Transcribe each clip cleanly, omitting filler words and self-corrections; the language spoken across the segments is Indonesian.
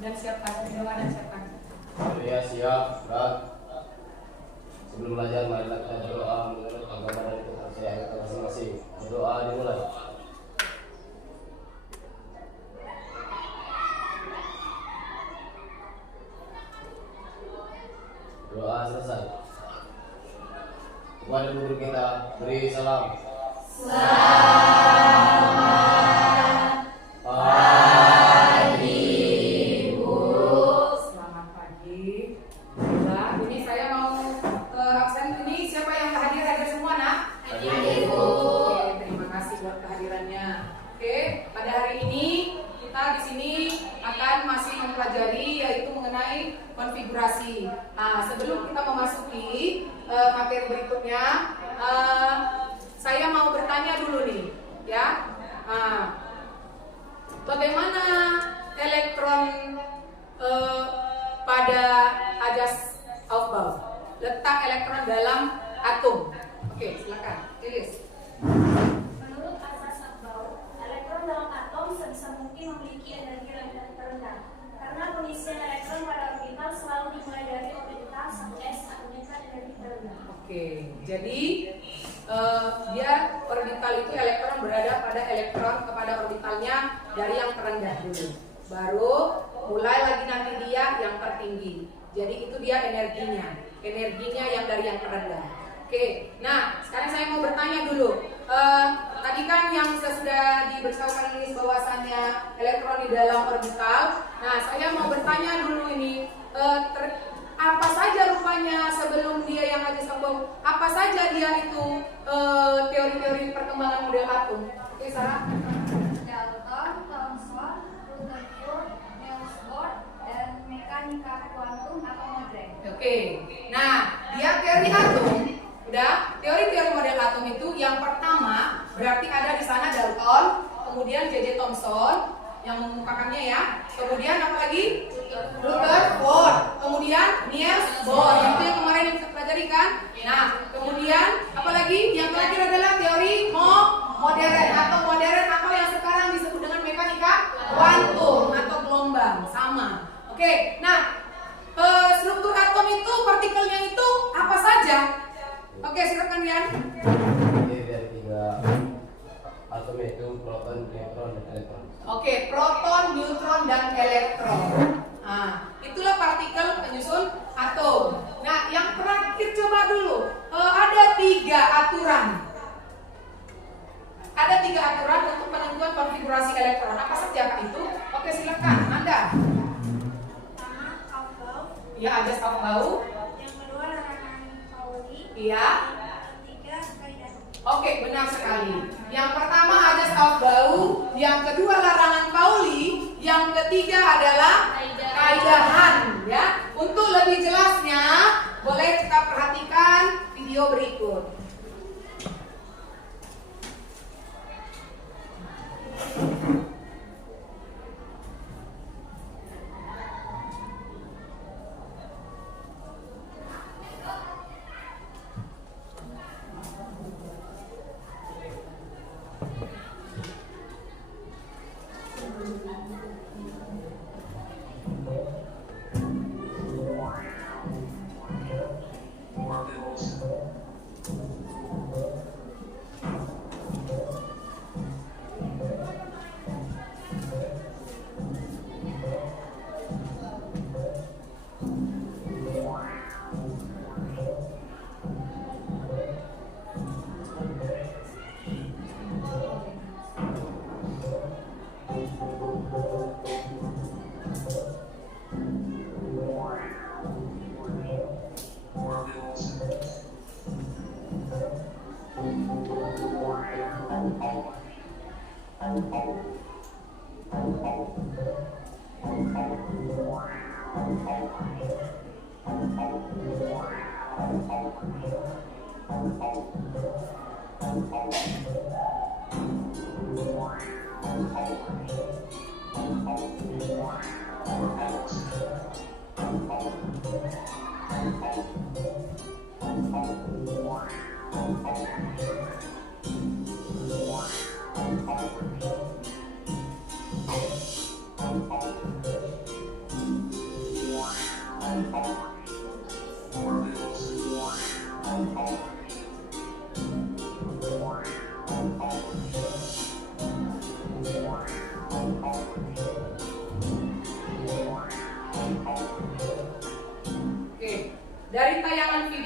Dan siapkan, berdoa dan siapkan. Ya siap, berat. Sebelum belajar, marilah kita berdoa menurut agama dan kepercayaan kita masing-masing. Berdoa dimulai. Doa selesai. Kepada guru kita, beri salam. Selamat pagi, Bu. Selamat pagi. Nah, ini saya mau absen ini. Siapa yang hadir? Hadir semua, nak? Hadir, Bu. Oke, terima kasih buat kehadirannya. Oke, pada hari ini kita di sini akan masih mempelajari yaitu mengenai konfigurasi. Nah, sebelum kita memasuki materi berikutnya, saya mau bertanya dulu nih, ya. Bagaimana elektron pada Ajas Aufbau? Letak elektron dalam atom. Oke, silakan, tulis. Menurut asas Aufbau, elektron dalam atom sebisa mungkin memiliki energi rendah karena pengisian elektron pada orbital selalu dimulai dari orbital sampai S menunjukkan energi terendah. Oke, jadi dia orbital itu elektron berada pada elektron kepada orbitalnya dari yang terendah dulu, baru mulai lagi nanti dia yang tertinggi. Jadi itu dia energinya yang dari yang terendah. Oke, nah sekarang saya mau bertanya dulu. Tadi kan yang sudah diberitahukan ini bahwasannya elektron di dalam orbital. Nah, saya mau bertanya dulu ini, apa saja rupanya sebelum dia yang Ajas Aufbau? Apa saja dia itu teori-teori perkembangan model atom? Oke, Sarah. Dalton, Thomson, Rutherford, Niels Bohr, dan mekanika kuantum atau modern. Oke, nah dia teori atom. Udah, teori-teori model atom itu yang pertama berarti ada di sana Dalton, kemudian J.J. Thomson yang mengemukakannya ya. Kemudian apa lagi? Rutherford. Kemudian Niels Bohr. Itu yang kemarin yang kita pelajari kan? Nah, kemudian apa lagi? Yang terakhir adalah teori modern atau yang sekarang disebut dengan mekanika kuantum atau gelombang sama. Oke, nah struktur atom itu partikelnya itu apa saja? Oke, silakan Rian. Jadi dari tiga atom itu proton, neutron, dan elektron. Oke, proton, neutron, dan elektron. Nah, itulah partikel penyusun atom. Nah, yang terakhir coba dulu. Ada tiga aturan. Ada tiga aturan untuk penentuan konfigurasi elektron. Apa saja Kak itu? Oke, silakan. Anda. Pertama, Aufbau. Ya, Ajas Aufbau. Yang kedua, larangan Pauli. Iya. Yang ketiga, kaidah. Oke, benar sekali. Yang pertama Ajas Aufbau, yang kedua larangan Pauli, yang ketiga adalah kaidahan, ya. Untuk lebih jelasnya, boleh kita perhatikan video berikut.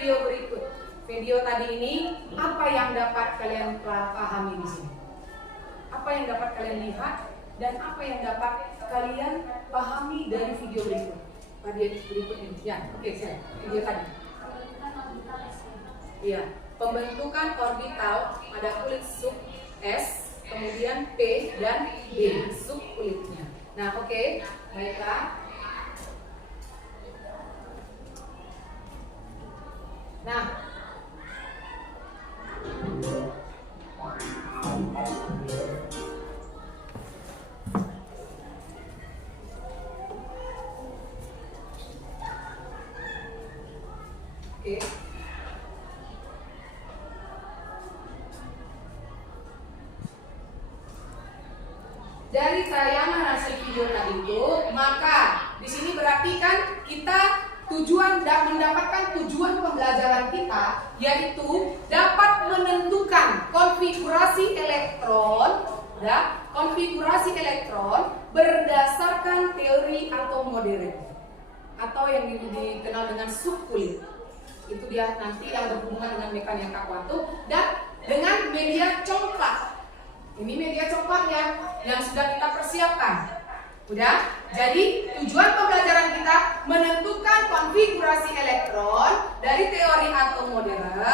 video berikut. Video tadi ini, apa yang dapat kalian pahami di sini? Apa yang dapat kalian lihat dan apa yang dapat kalian pahami dari video berikut? Berikut ini. Ya, oke, saya video tadi. Iya, pembentukan orbital pada kulit sub S, kemudian P dan B sub kulitnya. Nah, oke, baiklah. Nah, oke. Dari tayangan hasil video tadi itu, maka di sini berarti kan kita tujuan dan mendapatkan tujuan pembelajaran kita yaitu dapat menentukan konfigurasi elektron, ya, konfigurasi elektron berdasarkan teori atom modern atau yang dikenal dengan subkulit. Itu dia nanti yang berhubungan dengan mekanika kuantum dan dengan media congklak. Ini media congklaknya yang sudah kita persiapkan. Udah? Jadi tujuan pembelajaran kita menentukan konfigurasi elektron dari teori atom modern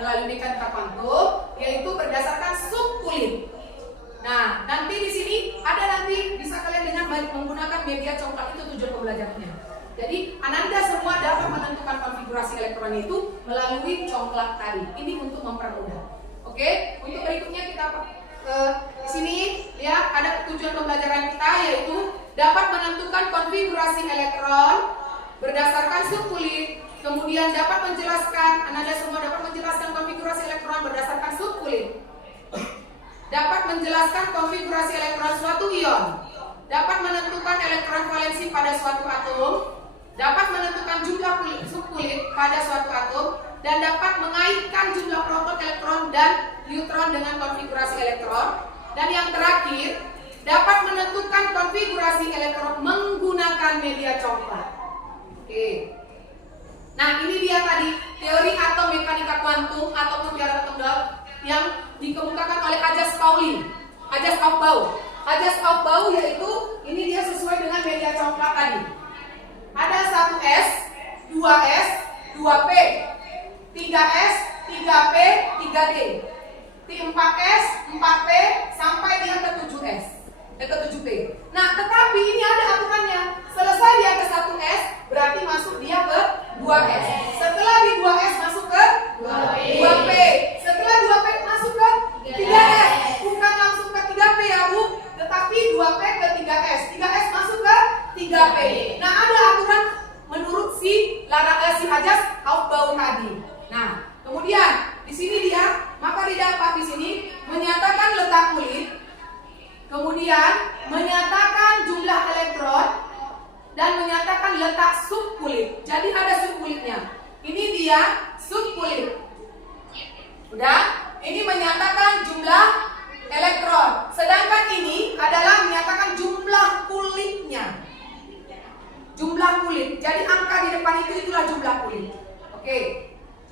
melalui mekanika kuantum, yaitu berdasarkan subkulit. Nah, nanti di sini ada bisa kalian dengan menggunakan media congklak, itu tujuan pembelajarannya. Jadi Ananda semua dapat menentukan konfigurasi elektron itu melalui congklak tadi. Ini untuk mempermudah. Oke, untuk berikutnya kita di sini ya ada tujuan pembelajaran kita yaitu dapat menentukan konfigurasi elektron berdasarkan subkulit, kemudian dapat menjelaskan, Anda semua dapat menjelaskan konfigurasi elektron berdasarkan subkulit, dapat menjelaskan konfigurasi elektron suatu ion, dapat menentukan elektron valensi pada suatu atom, dapat menentukan jumlah subkulit pada suatu atom, dan dapat mengaitkan jumlah proton, elektron, dan neutron dengan konfigurasi elektron. Dan yang terakhir, dapat menentukan konfigurasi elektron menggunakan media congklak. Oke. Nah, ini dia tadi teori atom mekanika kuantum ataupun teori atom yang dikemukakan oleh Ajas-Pauling, Ajas-Aufbau. Ajas-Aufbau yaitu ini dia sesuai dengan media congklak tadi. Ada 1S, 2S, 2P, 3S, 3P, 3D, 4S, 4P, sampai dia ke 7S, ke 7P. Nah, tetapi ini ada aturannya. Selesai dia ke 1S, berarti masuk dia ke 2S. Setelah di 2S masuk ke 2P. Setelah 2P masuk ke 3S. Bukan langsung ke 3P ya Bu, tetapi 2P ke 3S. 3S masuk ke 3P. Nah, ada aturan menurut si Ajas-Aufbau tadi. Nah, kemudian di sini dia maka didapat di sini menyatakan letak kulit, kemudian menyatakan jumlah elektron dan menyatakan letak subkulit. Jadi ada subkulitnya. Ini dia subkulit. Udah? Ini menyatakan jumlah elektron. Sedangkan ini adalah menyatakan jumlah kulitnya. Jumlah kulit. Jadi angka di depan itulah jumlah kulit. Oke.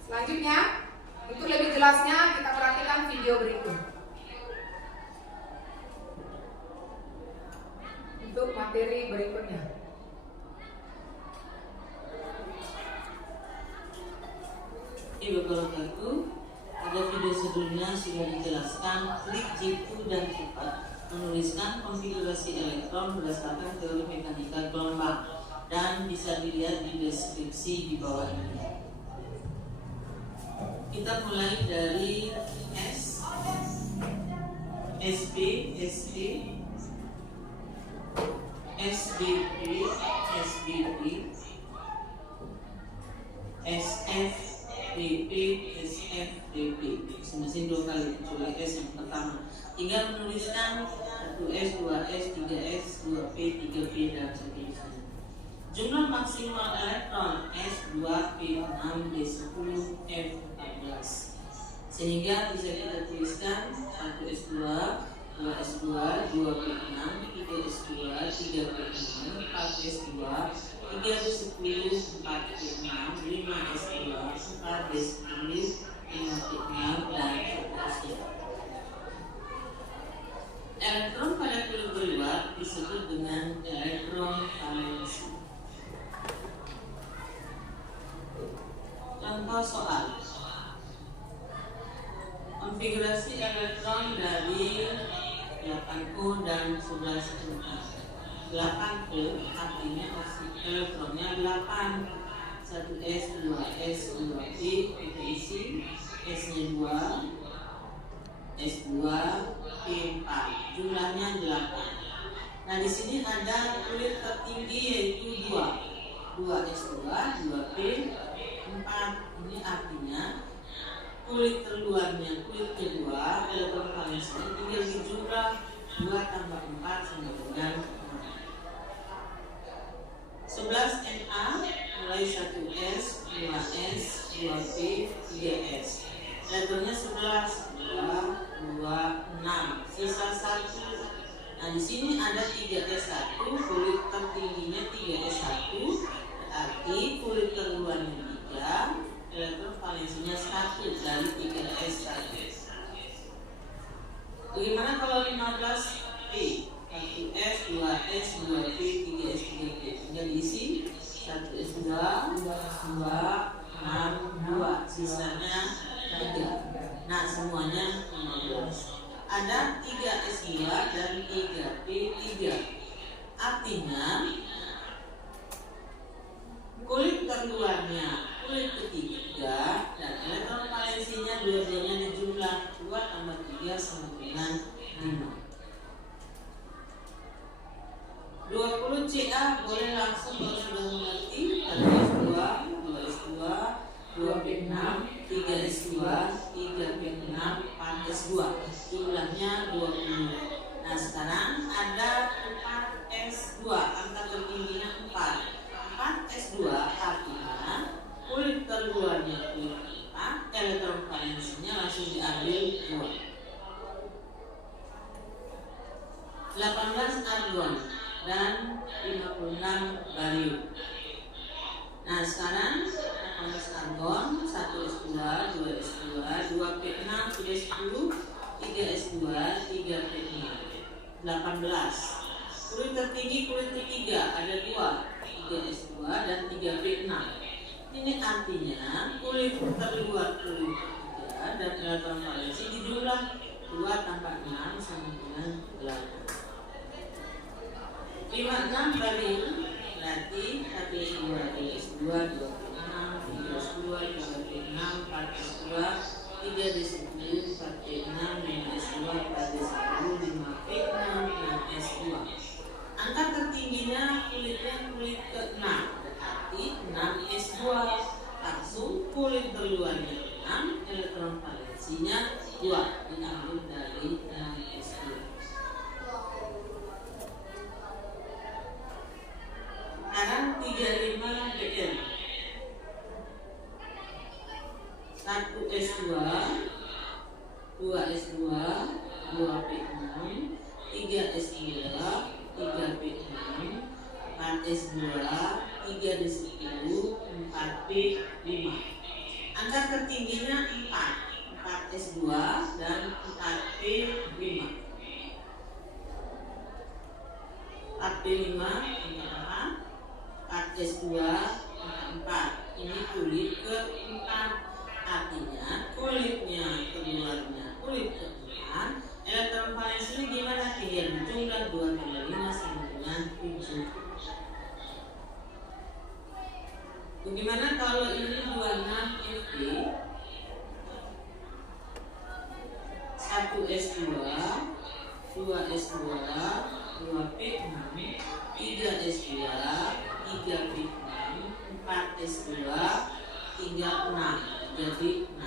Selanjutnya, untuk lebih jelasnya kita perhatikan video berikut. Untuk materi berikutnya. Wabarakatuh. Pada video sebelumnya sudah dijelaskan trik J2 dan Q4 menuliskan konfigurasi elektron berdasarkan teori mekanika gelombang dan bisa dilihat di deskripsi di bawah ini. Kita mulai dari S, SB, SD, SBP, SBP, SF, DP, SFDP. Masing-masing 2 kali kecuali S yang pertama. Tinggal menuliskan 1S, 2S, 3S, 2P, 3P dan seterusnya. Jumlah maksimal elektron S2, P6, D10, F14. Sehingga bisa kita tuliskan 1S2, 2S2, 2P6, 3S2, 3P6, 4S2, 3D10, 4D6, 5S2, 4D10, 5D6, dan seterusnya. Elektron pada kulit berluar disebut dengan elektron valensi. Contoh soal. Konfigurasi elektron dari 8O dan 11Na. 8O artinya elektronnya 8, 1S, 2S, 2P, isi S-nya 2, S2, P4, jumlahnya 8. Nah, di sini ada kulit tertinggi yaitu 2S2, 2P, 4. Ini artinya kulit terluarnya, kulit kedua, elektron valensinya tinggal dijumlah 2 tambah 4 sama dengan 11Na mulai 1S, 2S, 2P, 3S. Elektronnya 11, 2, 6, sisa 1. Nah, di sini ada 3S1, kulit tertingginya 3S1, berarti kulit terluarnya 3, elektron valensinya 1 dari 3S1. Bagaimana kalau 15P? 1S, 2S, 2P, 3S, 3P. Tinggal diisi 1S2, 2, 6, 2, sisanya 3. Nah, semuanya 15. Ada 3S2 dan 3P3. Artinya kulit terluarnya, kulit ketiga, dan elektron valensinya dua-duanya dijumlah 2 tambah 3 sama dengan 5. 20Ca boleh langsung kalau sudah mengerti. 1S2, 2S2, 2P6, 3S2, 3P6, 4S2. Jumlahnya 20. Nah, sekarang ada 4S2, angka tertingginya 4. 4S2 artinya kulit terluarnya kulit 4, elektron valensinya langsung diambil 2. 18 argon dan 56 barium. Nah, sekarang 18 argon, 1S2, 2S2, 2P6, 3S10, 3S2, 3P6. 18. Kulit tertinggi, kulit ketiga ada 2, 3S2 dan 3P6. Ini artinya kulit terluar kulit ketiga dan elektron valensi dijumlah 2 tambah 6 sama dengan 8. 56 barium berarti 1S2, 2S2, 2P6, 3S2, 2P6, 4S2, 3D10, 4P6, 5S2, 4D10, 5P6, 6S2. Angka tertingginya kulitnya kulit ke-6, berarti 6S2. Langsung kulit terluarnya 6, elektron valensinya 2, diambil dari 6S2. Sekarang 35Bn. 1S2, 2S2, 2P6, 3S2, 3P6, 4S2, 3D10, 4P5. Angka tertingginya 4, 4S2 dan 4P5. 4P5 angka 4S2 angka 4. Ini kulit ke-4. Artinya kulitnya keluarnya kulit ke-4. Elektron valensinya gimana? Tinggal jumlah 2 tambah 5 sama dengan 7. Bagaimana kalau ini 26Fe? 1S2, 2S2, 2P6, 3S2, 3P6, 4S2, 36, jadi 6.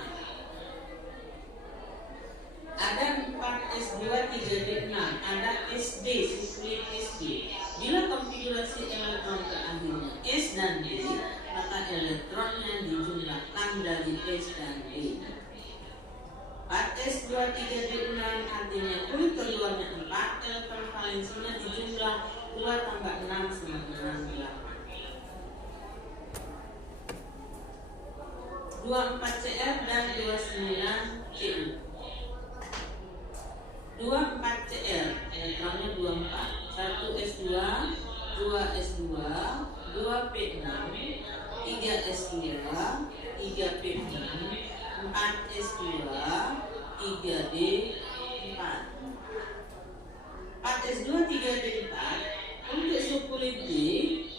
Ada 4S2, 3D6, ada SD, susulit SD. Bila konfigurasi elektron terakhirnya S dan D, maka elektronnya dijumlahkan dari S dan D. 4S2, 3D6 artinya kulit keluarnya 4, elektron valensinya dijumlah 2 tambah 6 sama dengan 8. 24Cl dan 29Cu. 24Cl elektronnya 24, 1s2, 2s2, 2p6, 3s2, 3p6, 4s2, 3d4. 4s2, 3d4 untuk suhu kulit D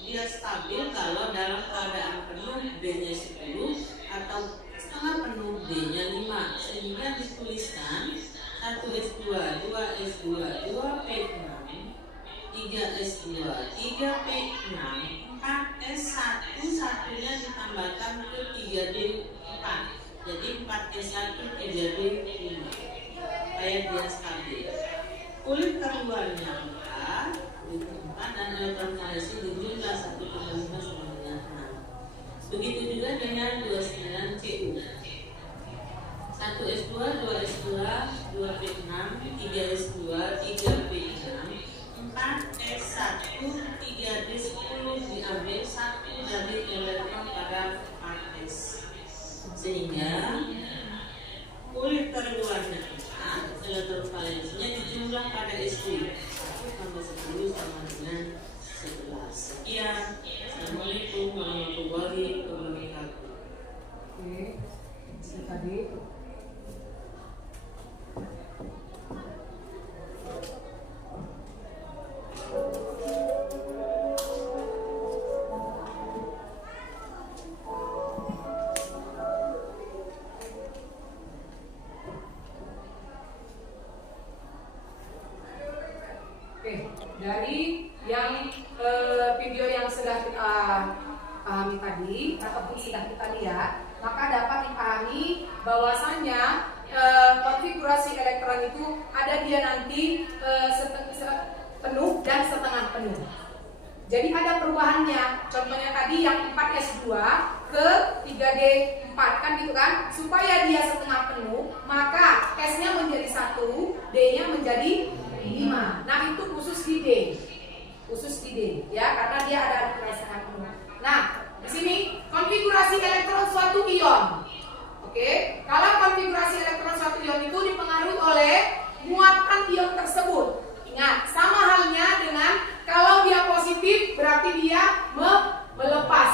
dia stabil kalau dalam keadaan penuh D-nya 10 atau setengah penuh D-nya 5, sehingga dituliskan 1s2, 2s2, 2p6, 3s2, 3p6, 4s1, satunya ditambahkan ke 3d4, jadi 4s1, 3d5 supaya dia stabil. Kulit terluarnya 4, dan elektron valensnya dijumlah 1,5 sama dengan 6. Begitu juga dengan 29Cu. 1s2, 2s2, 2p6, 3s2, 3p6, 4s1, 3d10 diambil 1 dari elektron pada 4s, sehingga kulit terluarnya 4, elektron valensinya dijumlah pada s2 tambah 10 sama dengan 11. Sekian. Assalamualaikum warahmatullahi wabarakatuh. Oke, tadi. Dari yang video yang sudah kita pahami tadi ataupun sudah kita lihat, maka dapat dipahami bahwasannya konfigurasi elektron itu ada dia nanti penuh dan setengah penuh. Jadi ada perubahannya. Contohnya tadi yang 4s2 ke 3d4 kan gitu kan, supaya dia setengah penuh, maka S-nya menjadi 1, D-nya menjadi 5. Nah, itu khusus di D. Khusus di D ya, karena dia ada setengah penuh. Nah, di sini konfigurasi elektron suatu ion. Oke, kalau konfigurasi elektron suatu ion itu dipengaruhi oleh muatan ion tersebut. Ingat, sama halnya dengan kalau dia positif berarti dia melepas,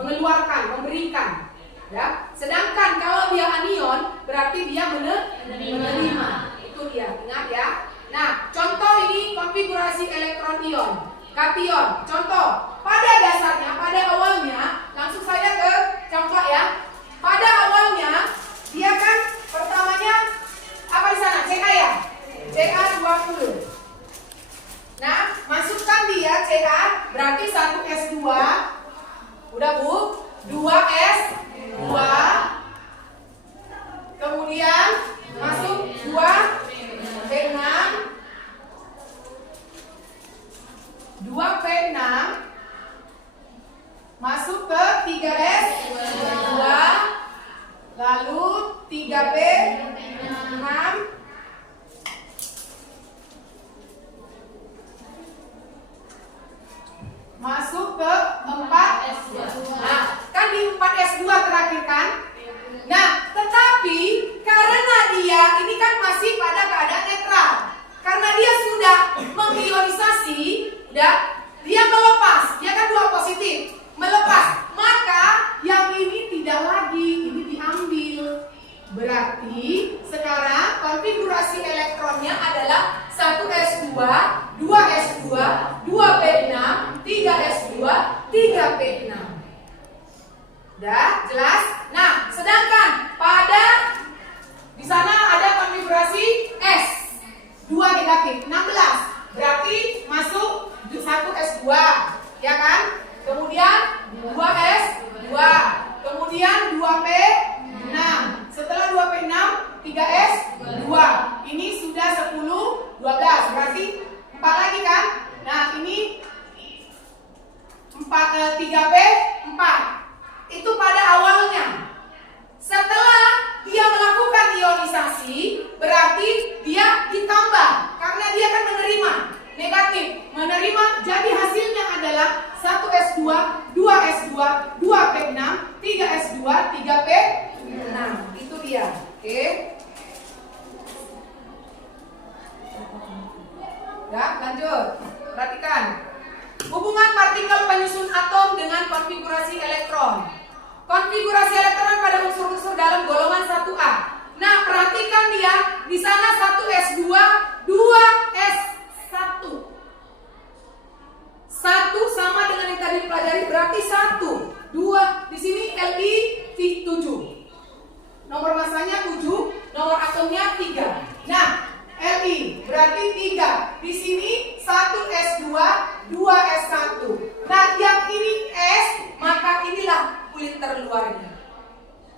mengeluarkan, memberikan. Ya, sedangkan kalau dia anion berarti dia menerima. Itu dia, ingat ya. Nah, contoh ini konfigurasi elektron ion, kation. Contoh, pada dasarnya, pada awalnya, langsung saja ke contoh ya. Pada awalnya, dia kan pertamanya apa di sana? Ca ya? Ca20. Nah, masukkan dia Ca, berarti 1s2. Udah Bu? 2s2. Kemudian masuk 2p6, 2p6 masuk ke 3s2, lalu 3p6 masuk ke 4s2. Nah, kan di 4s2 terakhir kan? Nah, tetapi karena dia ini kan masih pada keadaan netral, karena dia sudah mengionisasi, dia melepas, dia kan 2 positif, melepas, maka yang ini tidak lagi, ini diambil. Berarti sekarang konfigurasi elektronnya adalah 1s2, 2s2, 2p6, 3s2, 3p6. Udah jelas? Nah, sedangkan pada di sana ada konfigurasi S 2 negatif 16, berarti masuk 1s2, ya kan? Kemudian 2s2, kemudian 2p6. Setelah 2p6, 3s2. Ini sudah 10, 12, berarti 4 lagi kan? Nah, ini 3p4. Itu pada awalnya. Setelah dia melakukan ionisasi, berarti dia ditambah, karena dia akan menerima negatif, menerima, jadi hasilnya adalah 1s2, 2s2, 2p6, 3S2, 3P6. Itu dia. Oke. Ya, lanjut. Perhatikan. Hubungan partikel penyusun atom dengan konfigurasi elektron. Konfigurasi elektron pada unsur-unsur dalam golongan 1A. Nah, perhatikan dia, di sana 1S2, 2S1. 1 sama dengan yang tadi dipelajari, berarti 1. 2, di sini Li7. Nomor masanya 7, nomor atomnya 3. Nah, Li berarti 3. Di sini 1S2, 2S1. Nah, yang ini S, maka inilah kulit terluarnya.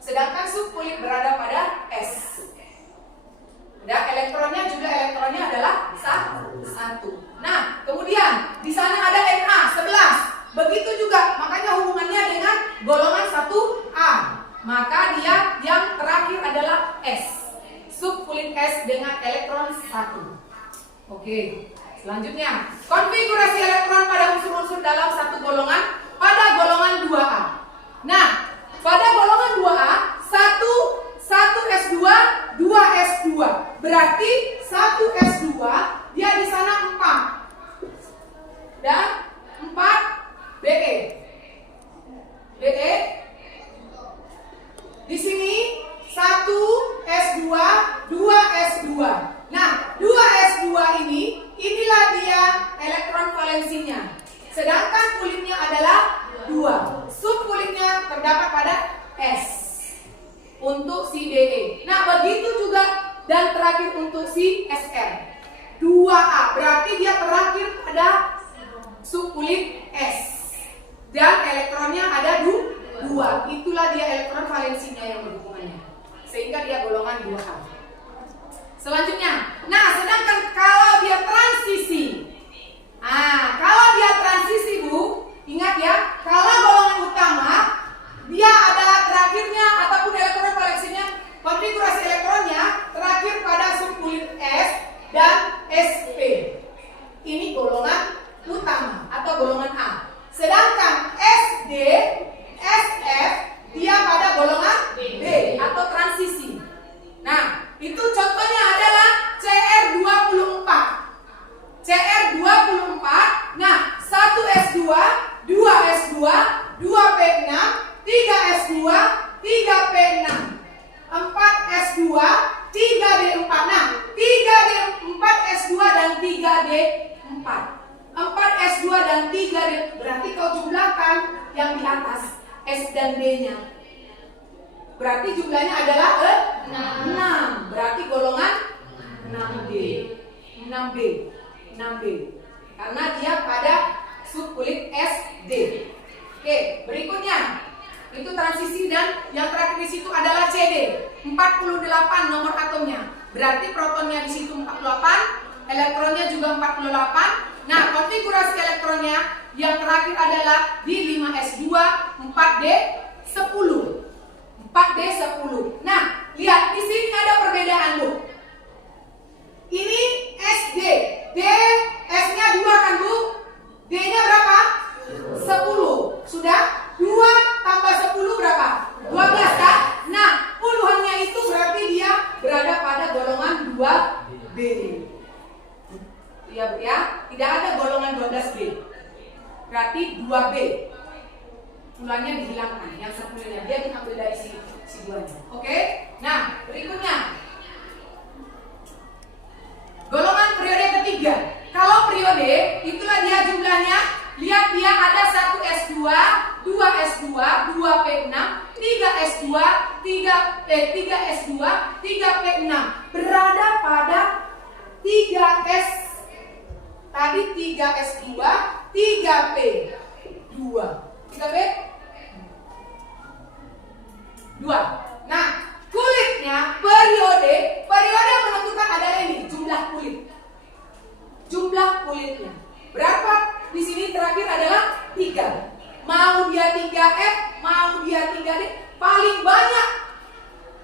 Sedangkan subkulit berada pada S. Dan elektronnya adalah 1. Nah, kemudian di sana ada Na 11. Begitu juga, makanya hubungannya dengan golongan 1A. Maka dia yang terakhir adalah S. Subkulit S dengan elektron 1. Oke, selanjutnya konfigurasi elektron pada unsur-unsur dalam satu golongan pada golongan 2A. Nah, pada golongan 2A 1S2, 2S2. Berarti 1S2 dia di sana 4 dan 4 BE. BE di sini 1S2, 2S2. Nah, 2S2 inilah dia elektron valensinya. Sedangkan kulitnya adalah 2. Subkulitnya terdapat pada S untuk si BE. Nah, begitu juga dan terakhir untuk si SR. 2A berarti dia terakhir pada subkulit S. Dan elektronnya ada 2. Itulah dia elektron valensinya yang berhubungannya. Sehingga dia golongan 2A. Selanjutnya, nah sedangkan kalau dia transisi. Kalau dia transisi, Bu, ingat ya, kalau golongan utama dia ada terakhirnya ataupun elektron valensinya, konfigurasi elektronnya terakhir pada subkulit S dan SP. Ini golongan utama atau golongan A. Sedangkan SD, SF dia pada golongan B atau transisi. Nah, itu contohnya adalah CR24. CR24. Nah, 1S2, 2S2, 2P6, 3S2, 3P6, 4S2, 3D4. Nah, 3D4S2 dan 3D4. 4S2 dan 3D. Berarti kau jumlahkan yang di atas S dan D-nya. Berarti jumlahnya adalah 6. Berarti golongan 6B. 6B. 6B. Karena dia pada subkulit SD. Oke, berikutnya itu transisi dan yang terakhir di situ adalah CD. 48 nomor atomnya. Berarti protonnya di situ 48, elektronnya juga 48. Nah, konfigurasi elektronnya yang terakhir adalah di 5S2, 4D10. 4D10. Nah, lihat di sini ada perbedaan, Bu. Ini SD. D S-nya 2 kan, Bu? D-nya berapa? 10. Sudah? 2 tambah 10 berapa? 12 kan? Nah, puluhannya itu berarti dia berada pada golongan 2B. Ya, Bu ya. Tidak ada golongan 12B. Berarti 2B. Puluhannya dihilangkan, yang 10-nya dia diambil dari si 2-nya. Oke? Nah, berikutnya golongan periode ketiga. Kalau periode, itulah dia jumlahnya. Lihat dia ada 1S2, 2S2, 2P6, 3S2, 3S2, 3P6. Berada pada 3S. Tadi 3S2, 3P2. 3B? 2. Nah, kulitnya periode menentukan adalah ini, jumlah kulit. Jumlah kulitnya. Berapa? Di sini terakhir adalah 3. Mau dia 3F, mau dia 3D, paling banyak.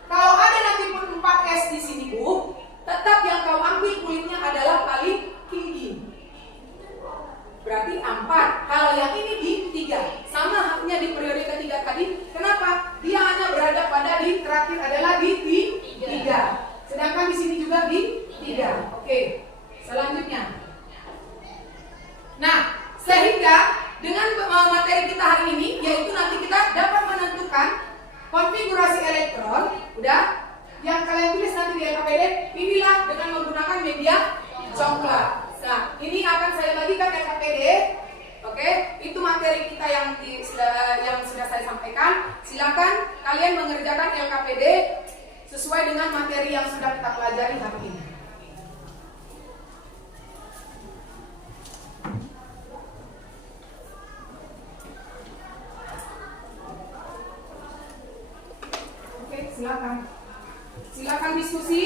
Kalau ada nanti pun 4S di sini, Bu, tetap yang kau ambil kulitnya adalah paling tinggi. Berarti 4. Kalau yang ini di 3. Sama haknya di periode ketiga tadi. Kenapa? materi kita hari ini yaitu nanti kita dapat menentukan konfigurasi elektron. Udah? Yang kalian tulis nanti di LKPD, pilihlah dengan menggunakan media coklat. Nah, ini akan saya bagikan LKPD. Oke, itu materi kita yang sudah saya sampaikan. Silakan kalian mengerjakan LKPD sesuai dengan materi yang sudah kita pelajari hari ini. Oke, silakan. Silakan diskusi.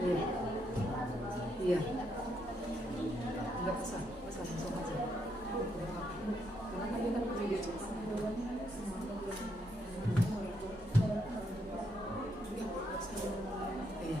Iya. Iya. Enggak pesan, langsung aja. Karena kan dia kan video cepat. Iya.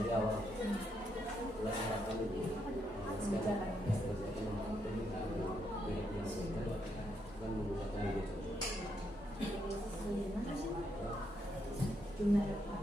Dari awal laksanakan itu sekarang kan menggunakan media sosial.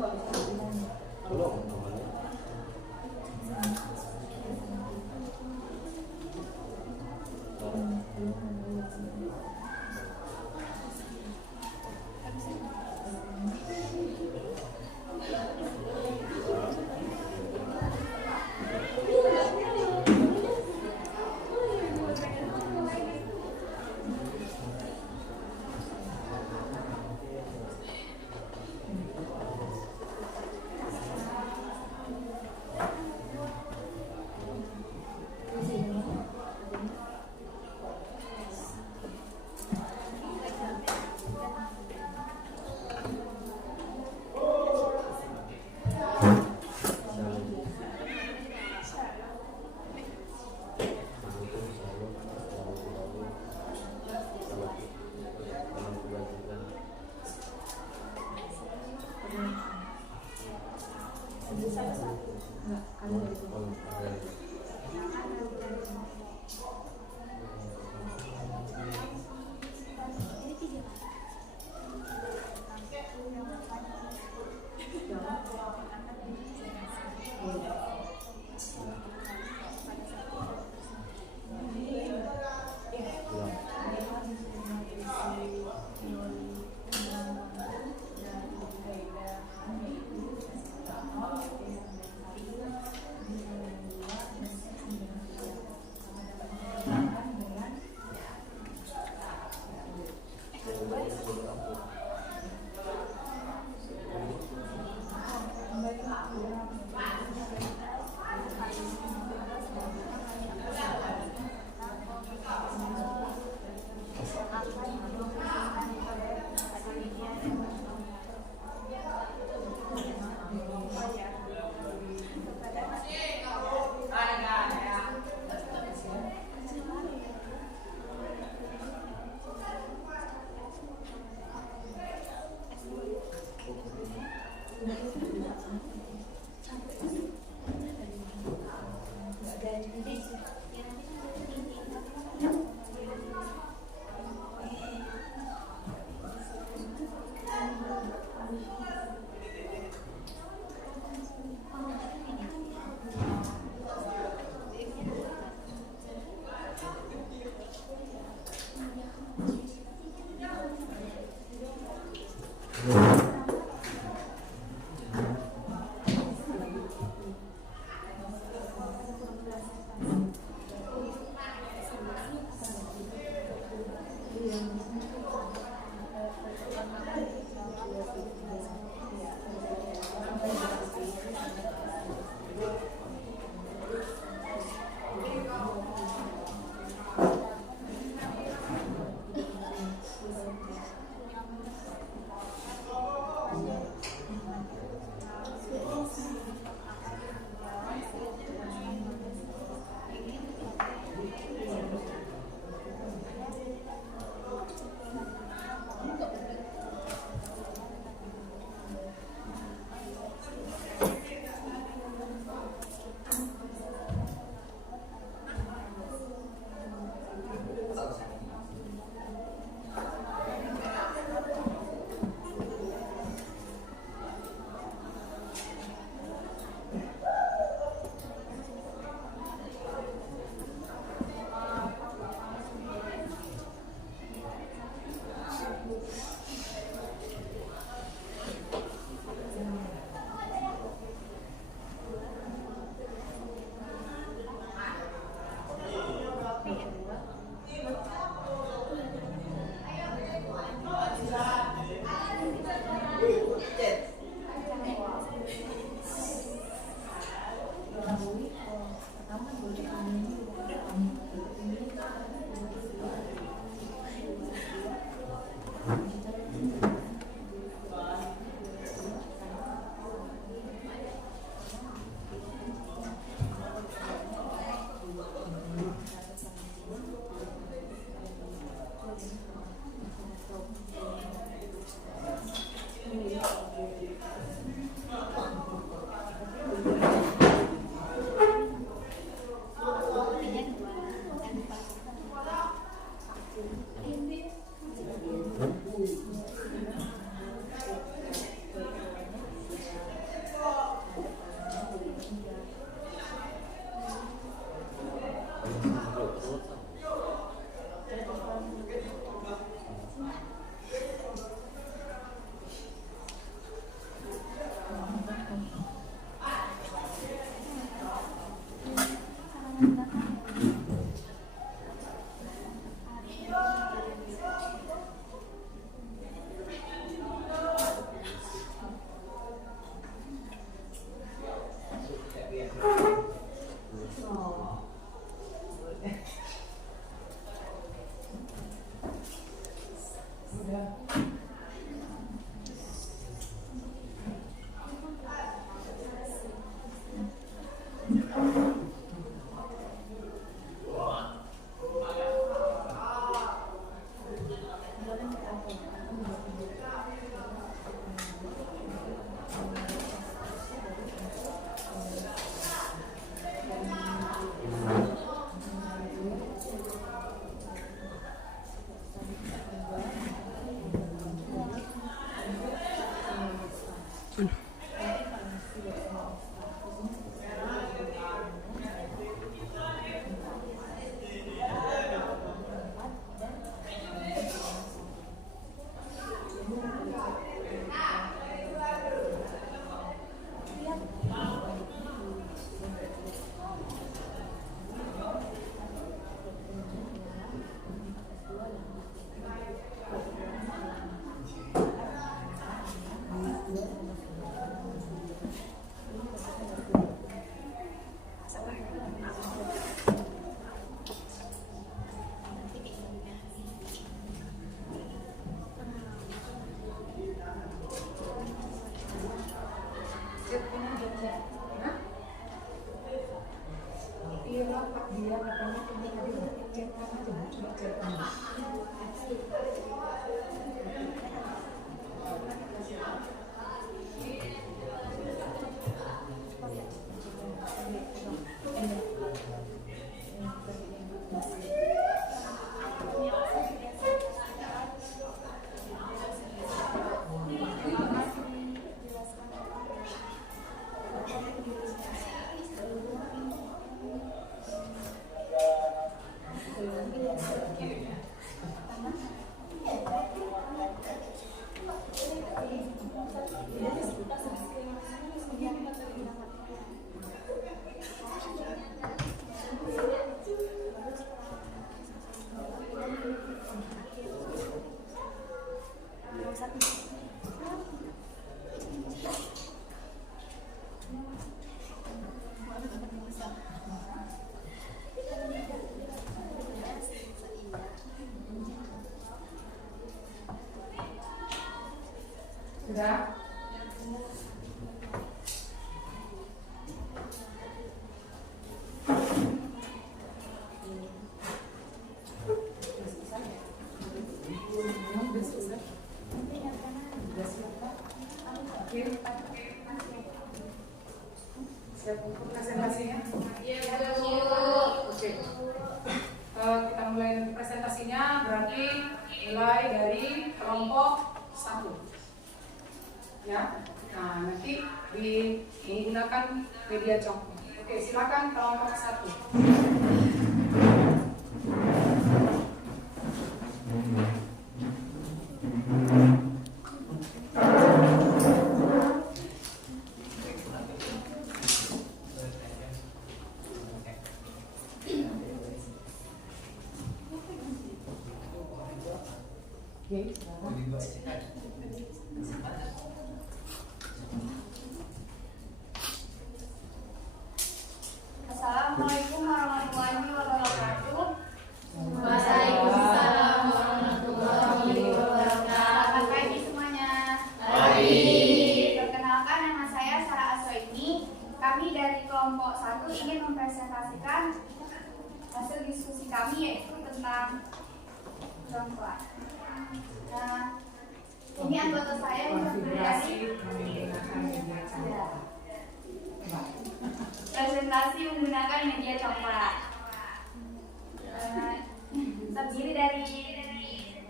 Belum namanya. Sudah? Siap untuk presentasinya? Iya, Bu. Oke. Kita mulai presentasinya, berarti mulai dari kelompok 1. Ya, nah nanti menggunakan media contoh. Oke, silakan kelompok 1. Assalamualaikum warahmatullahi wabarakatuh. Waalaikumsalam warahmatullahi wabarakatuh. Selamat pagi semuanya. Pagi. Perkenalkan, nama saya Sarah Aswaini. Kami dari kelompok 1 ingin mempresentasikan hasil diskusi kami, yaitu tentang perempuan. Nah, ini anggota saya yang terdiri dari presentasi menggunakan media coklat. Terdiri dari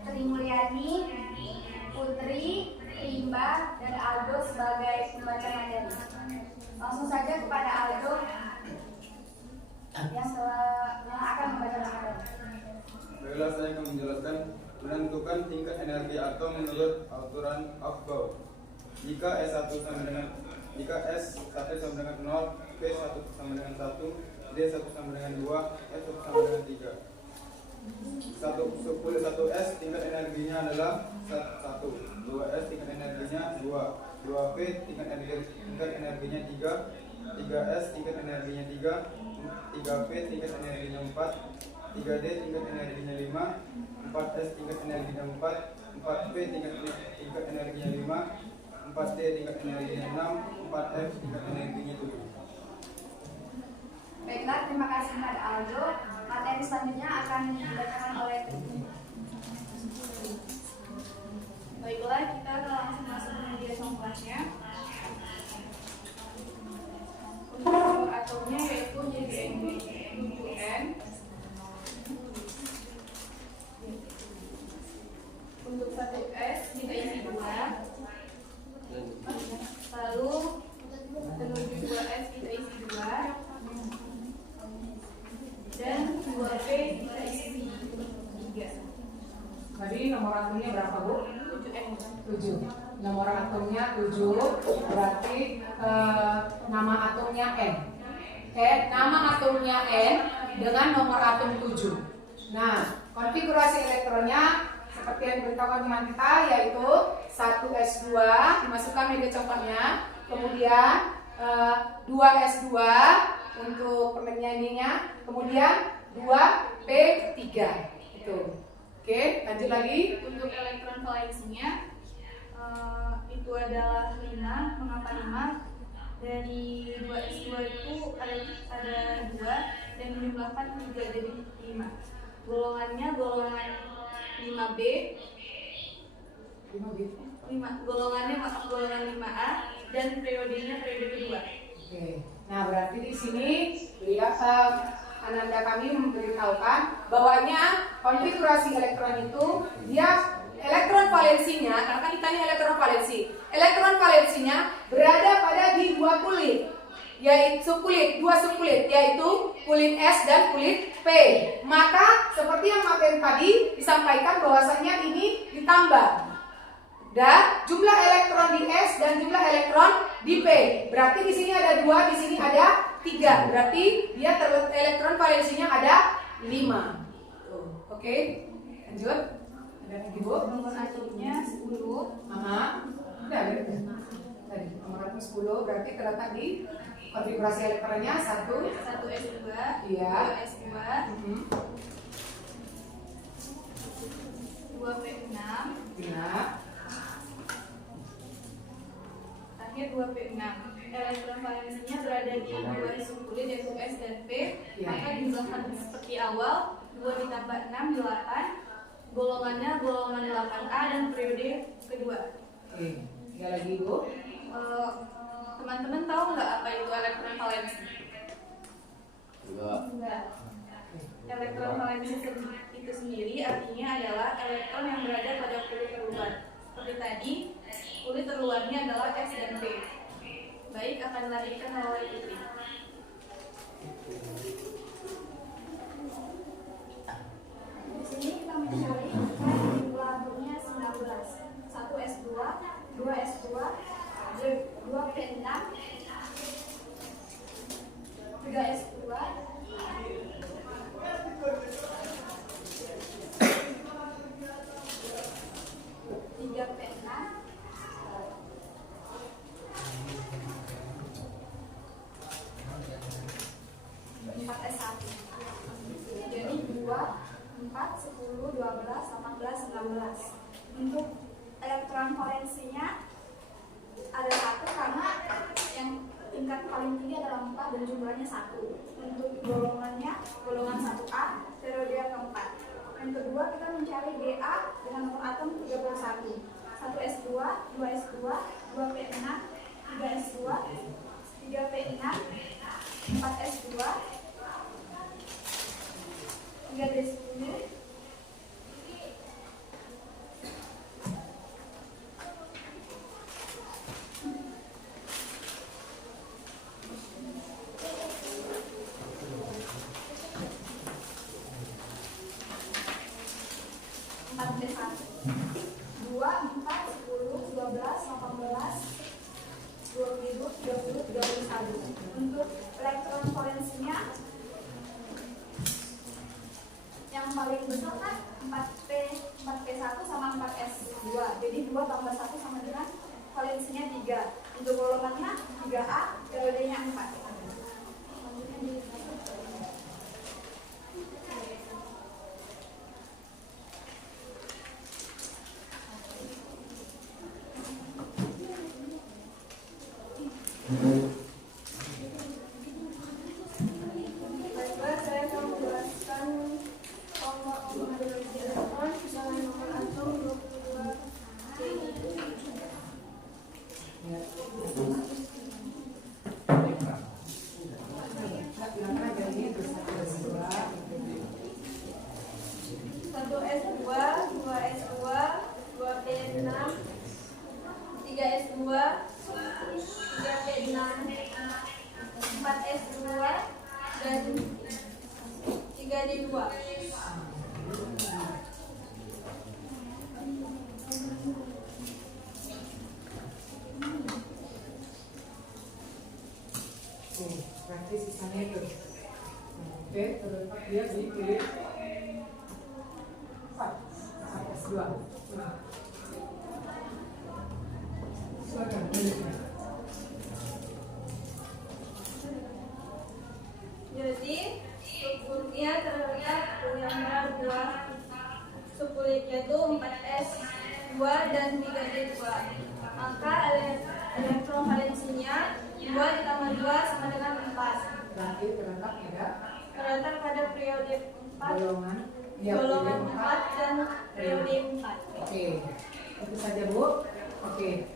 Tri Mulyani, Putri, Rimba, dan Aldo sebagai pembaca materi. Langsung saja kepada Aldo yang akan membaca materi. Baiklah, saya akan menjelaskan menentukan tingkat energi atom menurut aturan Aufbau. Jika S1 sama dengan 0, P1 sama dengan 1, D1 sama dengan 2, F1 sama dengan 3. 1S tingkat energinya adalah 1, 2S tingkat energinya 2, 2P tingkat energinya 3, 3S tingkat energinya 3, 3P tingkat energinya 4, 3D tingkat energinya 5, 4S tingkat energinya 4, 4P tingkat energinya 5, 4D tingkat energinya 6, 4F tingkat energinya 7. Baiklah, terima kasih kepada Aldo. Materi selanjutnya akan dibacakan oleh Tri. Baiklah, kita langsung masuk ke media coklatnya. Untuk atomnya yaitu JBN. Untuk 1S kita isi 2. Lalu atomnya 7, berarti nama atomnya N. Nama atomnya N dengan nomor atom 7. Nah, konfigurasi elektronnya seperti yang diberitahukan teman kita, yaitu 1s2 dimasukkan media coklatnya, kemudian 2s2 untuk permennya, kemudian 2p3 itu. Oke, lanjut lagi. Untuk elektron valensinya itu adalah 5. Mengapa 5? Dari 2s2 itu ada 2 dan dijumlahkan 3 jadi 5. Golongannya golongan 5B. Golongan 5A dan periodenya periode kedua. Oke. Nah, berarti di sini Ananda kami memberitahukan bahwanya konfigurasi elektron itu dia elektron valensinya, karena kan ditanya elektron valensi. Elektron valensinya berada pada di dua kulit, dua subkulit, yaitu kulit S dan kulit P. Maka seperti yang materi tadi disampaikan bahwasanya ini ditambah. Dan jumlah elektron di S dan jumlah elektron di P. Berarti di sini ada 2, di sini ada 3. Berarti dia elektron valensinya ada 5. Oke, lanjut. Ada lagi, Bu? Nomor atomnya 10. Udah. Tadi nomor atom 10 berarti terletak di konfigurasi elektronnya 1s2, Iya. 2s2, 2p6. Iya. Akhir 2p6. Elektron valensinya berada di dua subkulit yaitu S dan P. Maka dijumlahkan seperti awal, 2 ditambah 6, 8. Golongannya golongan 8A dan periode kedua. Oke, sekali lagi, Bu. Teman-teman tahu nggak apa itu elektron valensi? Enggak. Elektron valensi itu sendiri artinya adalah elektron yang berada pada kulit terluar. Seperti tadi, kulit terluarnya adalah S dan P. Baik, akan dilanjutkan oleh Putri. Di sini kita mencari jumlah atomnya 19. 1s2, 2s2, 2p6, 3s2, 3p6, 4s1. Jadi 2, 4, 10, 12, 18, 19. Untuk elektron valensinya ada 1 karena yang tingkat paling tinggi adalah 4 dan jumlahnya 1. Untuk golongannya golongan 1A, periode keempat. Yang kedua kita mencari Ga dengan nomor atom 31. 1s2, 2s2, 2p6, 3s2, 3p6, 4s2, 3d10, 4d1, 2, 4, 10, 12, 18, 20, 30, 31. Untuk elektron valensinya yang paling besar kan 4p1 sama 4s2. Jadi 2 tambah 1 sama dengan valensinya 3. Untuk golongannya 3A, periodenya 4. Baiklah, saya akan menjelaskan konfigurasi elektron dengan nomor atom 22. Satu S2, 2S2, 2P6, 3S2, 3P6, 4S2, dan 3D2. Oke, berarti sisanya itu. Oke, terus dia dipilih 4 plus 2. Silakan pilihnya. Jadi subkulitnya terletak diameter 2, subkulitnya itu 4s 2 dan 3d 2. Maka elektron valensinya 2 ditambah 2 sama dengan 4. Berarti Terletak pada periode 4, golongan golongan 4 dan periode 4. Oke, itu saja Bu. Oke,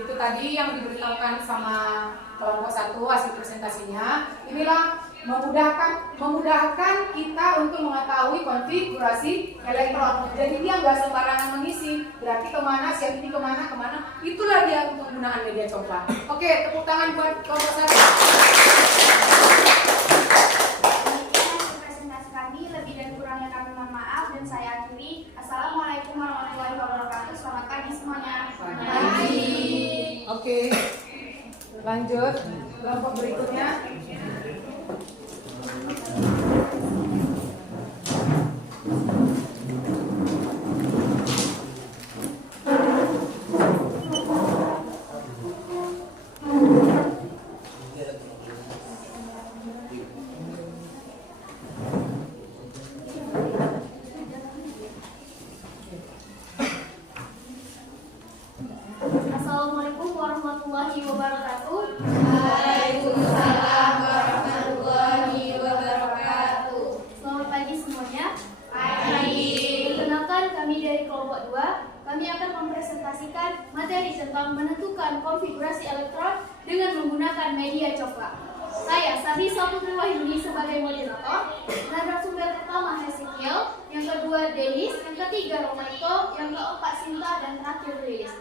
itu tadi yang diberitahukan sama kelompok 1 hasil presentasinya. Inilah memudahkan kita untuk mengetahui konfigurasi elektron. Jadi dia nggak sembarangan mengisi. Berarti kemana, siap ini kemana. Itulah dia untuk penggunaan media coklat. Oke, tepuk tangan buat kelompok 1. Presentasi kami, lebih dan kurangnya kami mohon maaf dan saya akhiri. Assalamualaikum warahmatullahi wabarakatuh. Selamat pagi semuanya. Oke, lanjut kelompok berikutnya. Assalamualaikum warahmatullahi wabarakatuh. Waalaikumsalam warahmatullahi wabarakatuh. Selamat pagi semuanya. Pagi. Perkenalkan, kami dari kelompok 2. Kami akan mempresentasikan materi tentang menentukan konfigurasi elektron dengan menggunakan media coklat. Saya Sari Saputri Wahyuni sebagai moderator. Narasumber pertama Hezekiel, yang kedua Denis, yang ketiga Romanto, yang keempat Sinta, dan terakhir Lilis.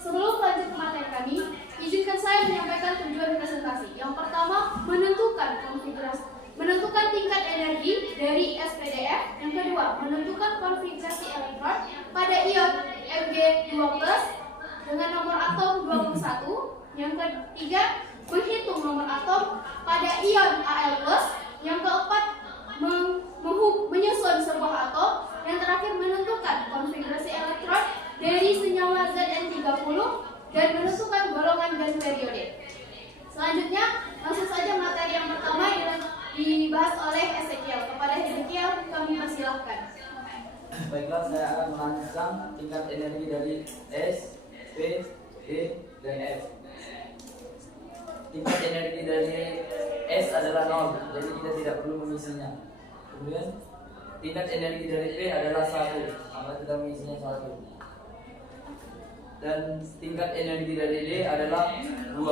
Sebelum lanjut ke materi kami, izinkan saya menyampaikan tujuan presentasi. Yang pertama, menentukan tingkat energi dari SPDF. Yang kedua, menentukan konfigurasi elektron pada ion Mg2+ dengan nomor atom 21. Yang ketiga, menghitung nomor atom pada ion Al+. Yang keempat, menyusun sebuah atom. Yang terakhir, menentukan konfigurasi elektron dari senyawa Zn30 dan menentukan golongan dan periode. Selanjutnya, langsung saja materi yang pertama yang dibahas oleh Hezekiel. Kepada Hezekiel, kami persilahkan. Baiklah, saya akan melanjutkan tingkat energi dari S, P, E, dan F. Tingkat energi dari S adalah 0, jadi kita tidak perlu mengisinya. Kemudian tingkat energi dari P adalah 1, maka kita mengisinya 1. Dan tingkat energi dari D adalah 2.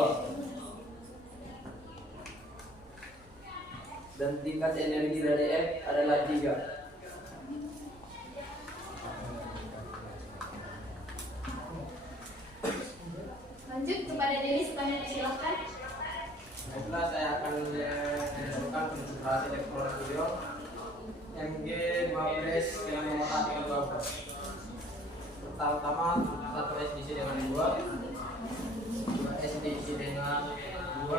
Dan tingkat energi dari F adalah 3. Lanjut kepada Denis, kami persilahkan. Baiklah, saya akan menentukan konfigurasi elektron ion Mg12 dengan nomor atom 12. Pertama-tama 1s diisi dengan 2, 2s diisi dengan 2,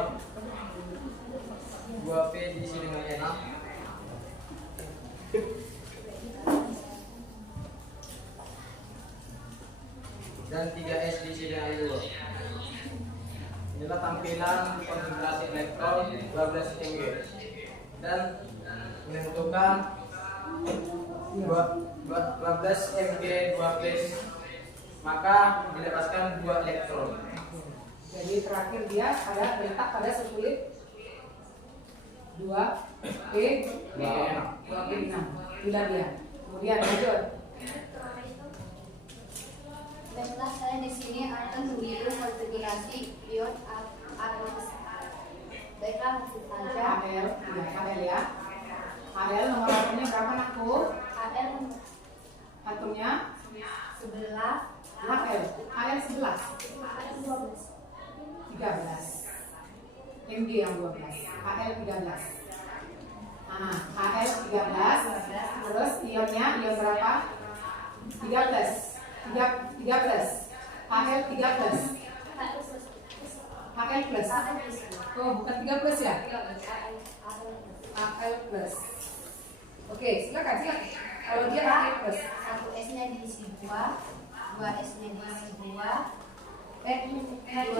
2p diisi dengan 6, dan 3s diisi dengan 2. Inilah tampilan konfigurasi elektron 12 Mg dan menentukan 12 Mg12, maka dilepaskan 2 elektron. Jadi terakhir dia letak pada sekulit 2P6. Bila dia. Kemudian lanjut. Baiklah, saya di sini akan meniru konfigurasi ion Al+. Baiklah, langsung saja. Al ya. Al nomor atomnya berapa nakku? Al Atomnya 11, Al 11, 12. 13. Mg yang 12, Al 13. Al 13. Terus ionnya ion berapa? 13. Al 13. AL plus. Oh, bukan 3 plus ya? AL plus. Oke, silakan. Kalau dia AL plus, 1 S-nya diisi 2 S-nya diisi 2. nanti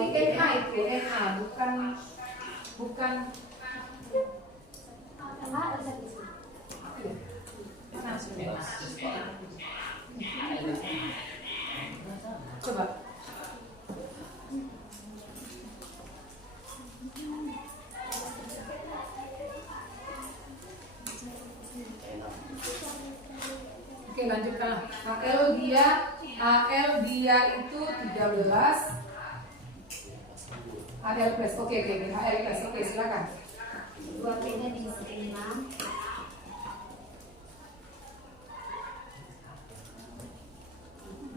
NA itu NA bukan Ada diisi. coba. Oke, lanjutkan. AL dia itu 13. AL plus. Oke, AL plus. Oke, silakan. 2P-nya diisi 6.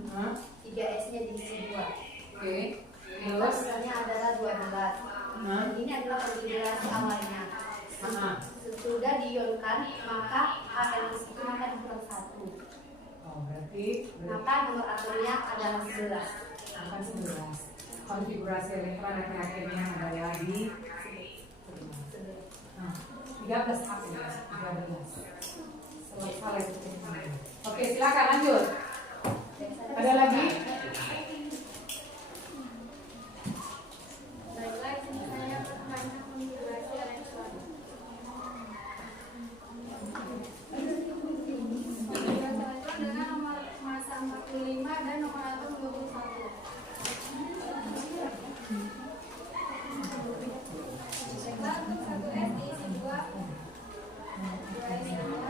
Nah, 3S-nya diisi 2. oke. Terus, Hasilnya adalah 12. nah, Ini adalah konfigurasi awalnya. Sesudah diionkan, maka AL itu maka dikurang 1. oh berarti Maka nomor atomnya adalah 11. akan 11. Konfigurasi elektron yang akhirnya adalah di 13 apa ya? 13. Selesai itu. Oke, silakan lanjut. Ada lagi? Baiklah, sini saya banyak konfigurasi elektron. Konfigurasi elektron dengan nomor massa 45 dan nomor atom 21. Baiklah, untuk 1S diisi 2 2S 2P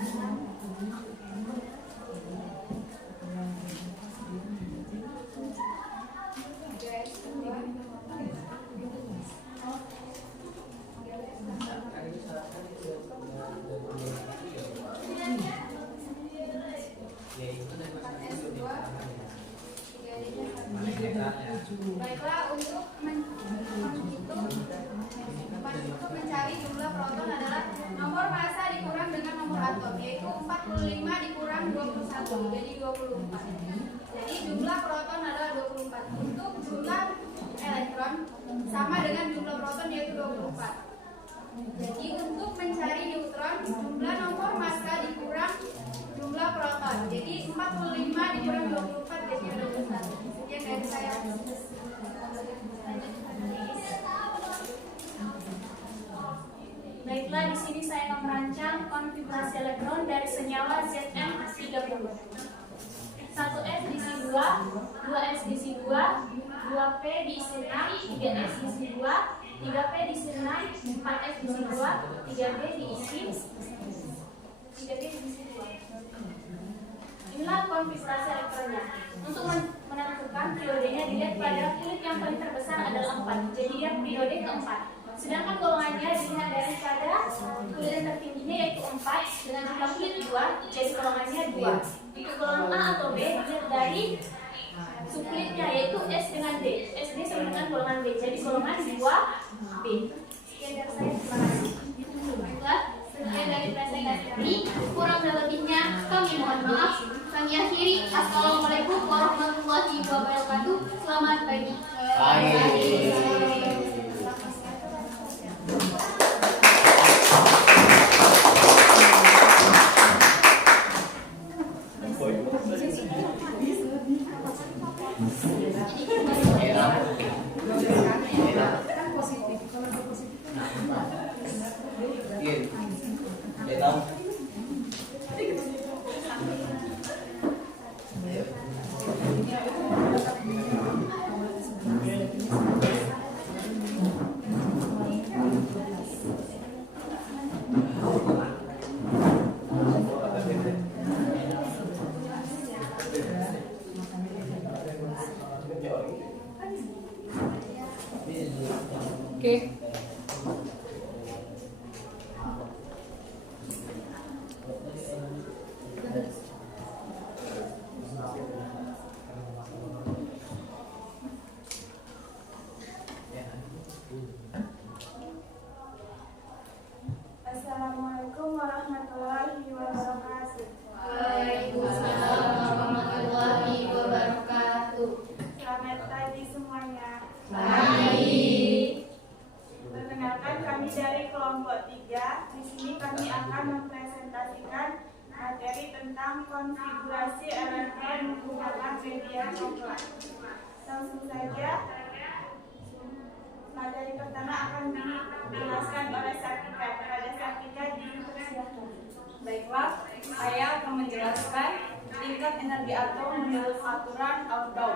6. Baiklah, untuk mencari jumlah proton adalah nomor massa dikurang dengan nomor atom, yaitu 45 dikurang 21, jadi 24. Jadi jumlah proton adalah 24. Untuk jumlah elektron sama dengan jumlah proton, yaitu 24. Jadi untuk mencari neutron, jumlah nomor massa dikurang jumlah proton. Jadi 45 dikurang 24 jadi 21. Sekian dari saya. Baiklah, di sini saya akan merancang konfigurasi elektron dari senyawa Zn30. 1S diisi 2, 2S diisi 2, 2P diisi 6, 3S diisi 2, 3P diisi 6, 4S diisi 2, 3B diisi 2. Inilah konfigurasi elektronnya. Untuk menentukan periodenya dilihat pada kulit yang paling terbesar adalah 4. Jadi dia periode keempat. Sedangkan golongannya dilihat daripada kulit yang tertingginya yaitu 4 dengan jumlah kulit 2, jadi golongannya 2. Untuk golongan A atau B dilihat dari subkulitnya yaitu S dengan D. SD sama dengan golongan B. Jadi golongan 2B. Sekian dari saya, terima kasih. Baiklah, sekian dari presentasi kami. Kurang dan lebihnya kami mohon maaf. Kami akhiri. Assalamualaikum warahmatullahi wabarakatuh. Selamat pagi. Oke. Assalamualaikum warahmatullahi wabarakatuh. Waalaikumsalam warahmatullahi wabarakatuh. Selamat pagi semuanya. tentang konfigurasi elektron menggunakan media coklat. Langsung saja, materi pertama akan dijelaskan oleh Sartika. Kepada Sartika dipersilakan. Baiklah, saya akan menjelaskan tingkat energi atom menurut aturan Aufbau.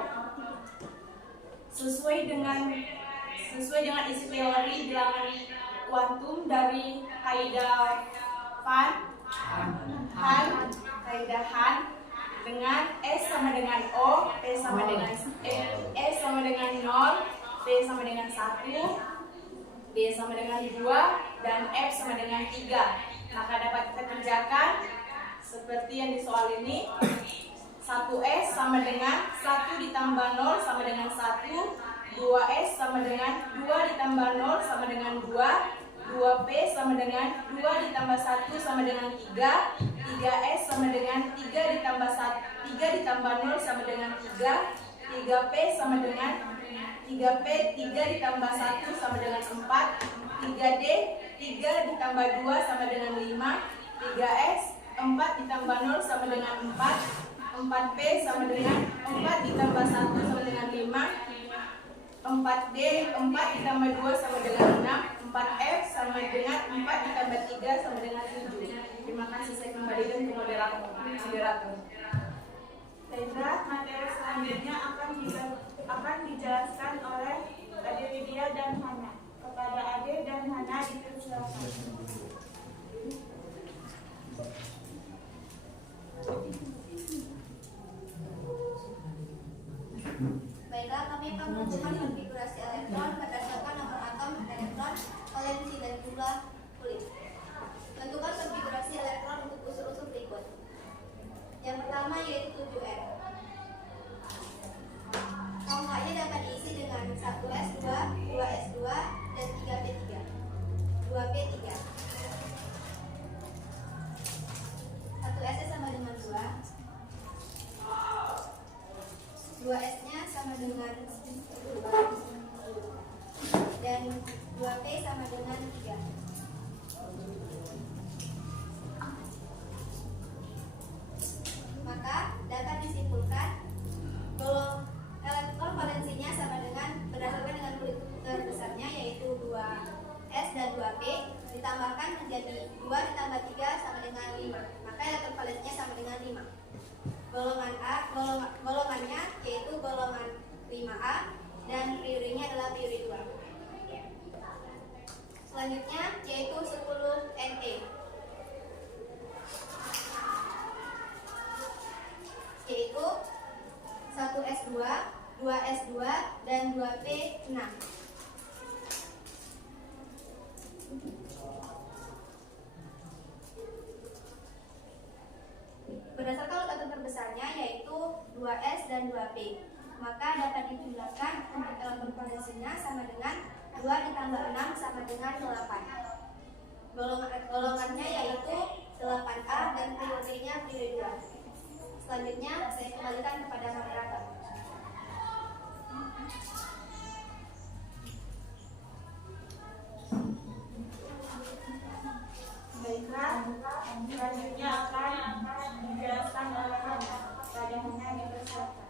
Sesuai dengan isi teori bilangan kuantum dari kaidah kaidah Hahn dengan S sama dengan O, P sama dengan S sama dengan 0, P sama dengan 1, D sama dengan 2, dan F sama dengan 3. Maka dapat kita kerjakan seperti yang di soal ini. 1S sama dengan 1 ditambah 0 sama dengan 1, 2S sama dengan 2 ditambah 0 sama dengan 2, 2P sama dengan 2 ditambah 1 sama dengan 3, 3S sama dengan 3 ditambah 0 sama dengan 3, 3P sama dengan 3P 3 ditambah 1 sama dengan 4, 3D 3 ditambah 2 sama dengan 5, 3S 4 ditambah 0 sama dengan 4, 4P sama dengan 4 ditambah 1 sama dengan 5, 4D 4 ditambah 2 sama dengan 6, 4F sama dengan 4 ditambah 3 sama dengan 7. Terima kasih, saya kembalikan ke moderator. Baiklah, materi selanjutnya akan dijelaskan oleh Ade Widya dan Hana. Kepada Ade dan Hana dipersilakan. Baiklah, kami akan menunjukkan konfigurasi elektron berdasarkan nomor atom, elektron, valensi, dan jumlah kulit. Tentukan konfigurasi elektron untuk unsur-unsur berikut. Yang pertama yaitu 7N. Tongkatnya dapat diisi dengan 1S2, 2S2, dan 3P3. 2P3. 1S sama dengan 2. 2S-nya sama dengan 2 dan 2P sama dengan 3. Maka dapat disimpulkan elektron valensinya sama dengan berdasarkan dengan kulit terbesarnya yaitu 2S dan 2P ditambahkan menjadi 2 ditambah 3 sama dengan 5. Maka elektron valensinya sama dengan 5. Golongannya yaitu golongan 5A dan priorinya adalah priori 2. Selanjutnya yaitu 10 Ne, yaitu 1S2, 2S2, dan 2P6. Berdasarkan urutan terbesarnya yaitu 2S dan 2P, maka dapat dijumlahkan untuk elektron valensinya sama dengan 2 ditambah 6 sama dengan 8. Golongannya yaitu 8A dan priorinya priori 2. Selanjutnya saya kembalikan kepada moderator. Baiklah, selanjutnya akan dijelaskan oleh Hana. Pada Hana dipersilakan.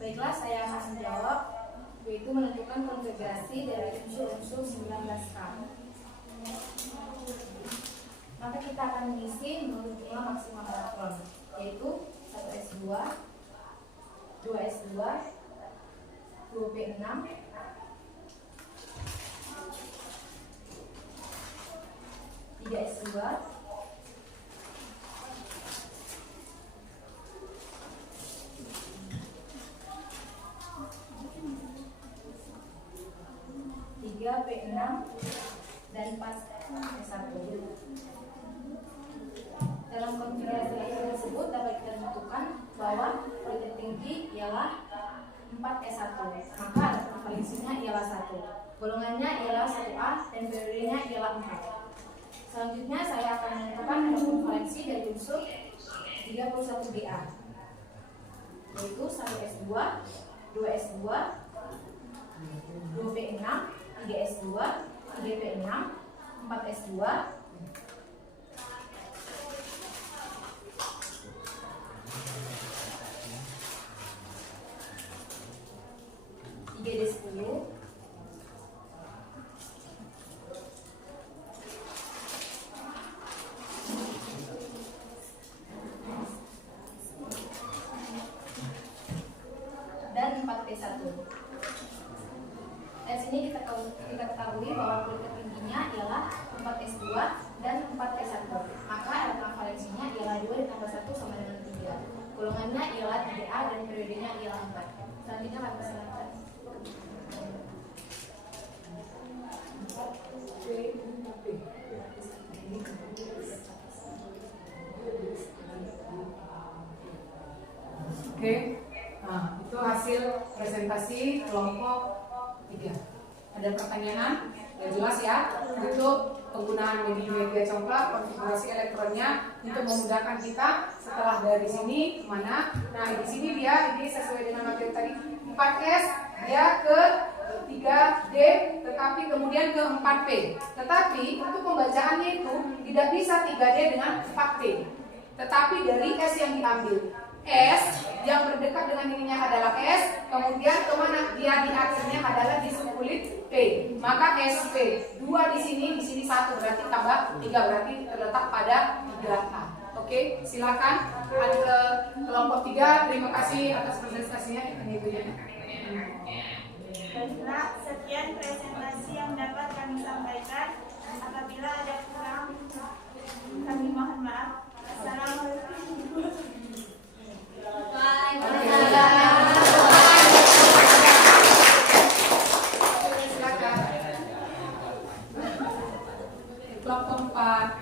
Baiklah, saya akan menjawab, yaitu menentukan konfigurasi dari unsur-unsur 19K. Maka kita akan mengisi menurut jumlah maksimal elektron, yaitu 1S2, 2S2, 2P6, 3S2, 3P6, dan 4S1. Dalam konfigurasi tersebut dapat kita tentukan bahwa kualitas tinggi ialah 4S1, maka valensinya ialah 1, golongannya ialah 1A, dan priorinya ialah 4. Selanjutnya saya akan menentukan elektron valensi dari unsur 31Ga, yaitu 1S2, 2S2, 2P6, 3S2, 3P6, 4S2, sini kita ketahui bahwa kulit tertingginya ialah 4s2 dan 4s1. Maka elektron valensinya ialah 2 ditambah 1 sama dengan 3. Golongannya ialah 3A dan periodenya ialah 4. Selanjutnya kami persilakan. Oke, nah itu hasil presentasi kelompok 3. Ada pertanyaan? Ya jelas ya, untuk penggunaan media coklat, konfigurasi elektronnya untuk memudahkan kita setelah dari sini kemana. Nah di sini dia ini sesuai dengan materi tadi 4S dia ke 3D tetapi kemudian ke 4P. Tetapi untuk pembacaannya itu tidak bisa 3D dengan 4P. Tetapi dari S yang diambil. S yang berdekat dengan ininya adalah S, kemudian kemana dia di akhirnya adalah di sekulit P, maka SP 2 di sini 1 berarti tambah 3 berarti terletak pada 3A. Oke, silakan ada ke kelompok 3. Terima kasih atas presentasinya. Baiklah, sekian presentasi yang dapat kami sampaikan. Apabila ada kurang, kami mohon maaf. Assalamualaikum. Kelompok 4.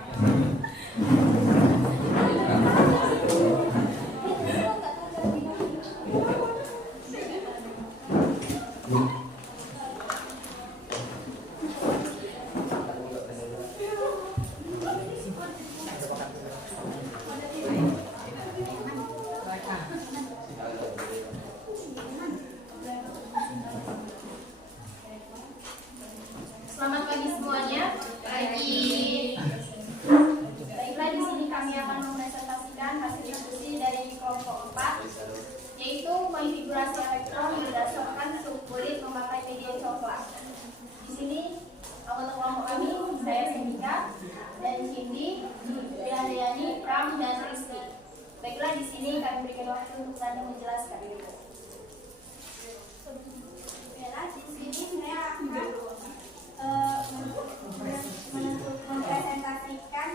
Selamat pagi semuanya. Baiklah, di sini kami akan mempresentasikan hasil diskusi dari kelompok 4, yaitu konfigurasi elektron berdasarkan subkulit memakai media coklat. Di sini anggota kelompok kami, saya Sendika dan Cindy, Dayani, Pram dan Rizky. Baiklah, di sini kami berikan waktu untuk Anda menjelaskan. Baiklah, di sini saya akan mempresentasikan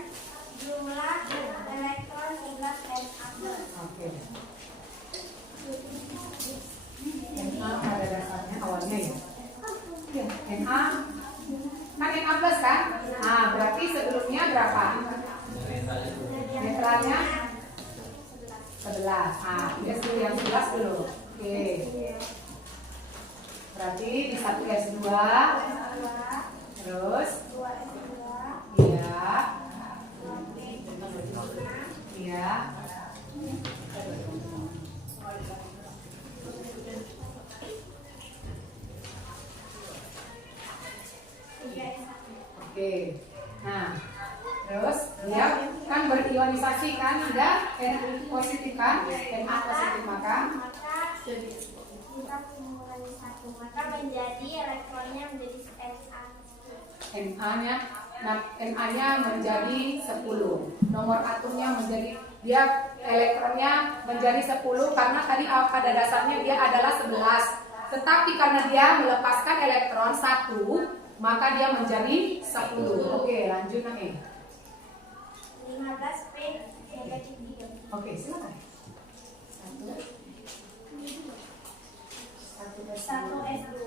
jumlah elektron 11Na. Oke. Na pada dasarnya awalnya ya. Na kan Na+ kan? Nah, berarti sebelumnya berapa? Netralnya 11. Ah, dia yang 11 dulu. Oke. Berarti di 1S2 terus iya. Iya. Oke. Nah, terus dia kan berionisasi kan, ada Na positif kan, Na positif maka kita mengurangi 1, maka menjadi elektronnya menjadi Na-nya, Na-nya menjadi 10. Nomor atomnya menjadi, dia elektronnya menjadi 10 karena tadi pada dasarnya dia adalah 11. Tetapi karena dia melepaskan elektron 1, maka dia menjadi 10. Oke, lanjut lagi. 15P negatif 3. Oke, silakan. 1S2,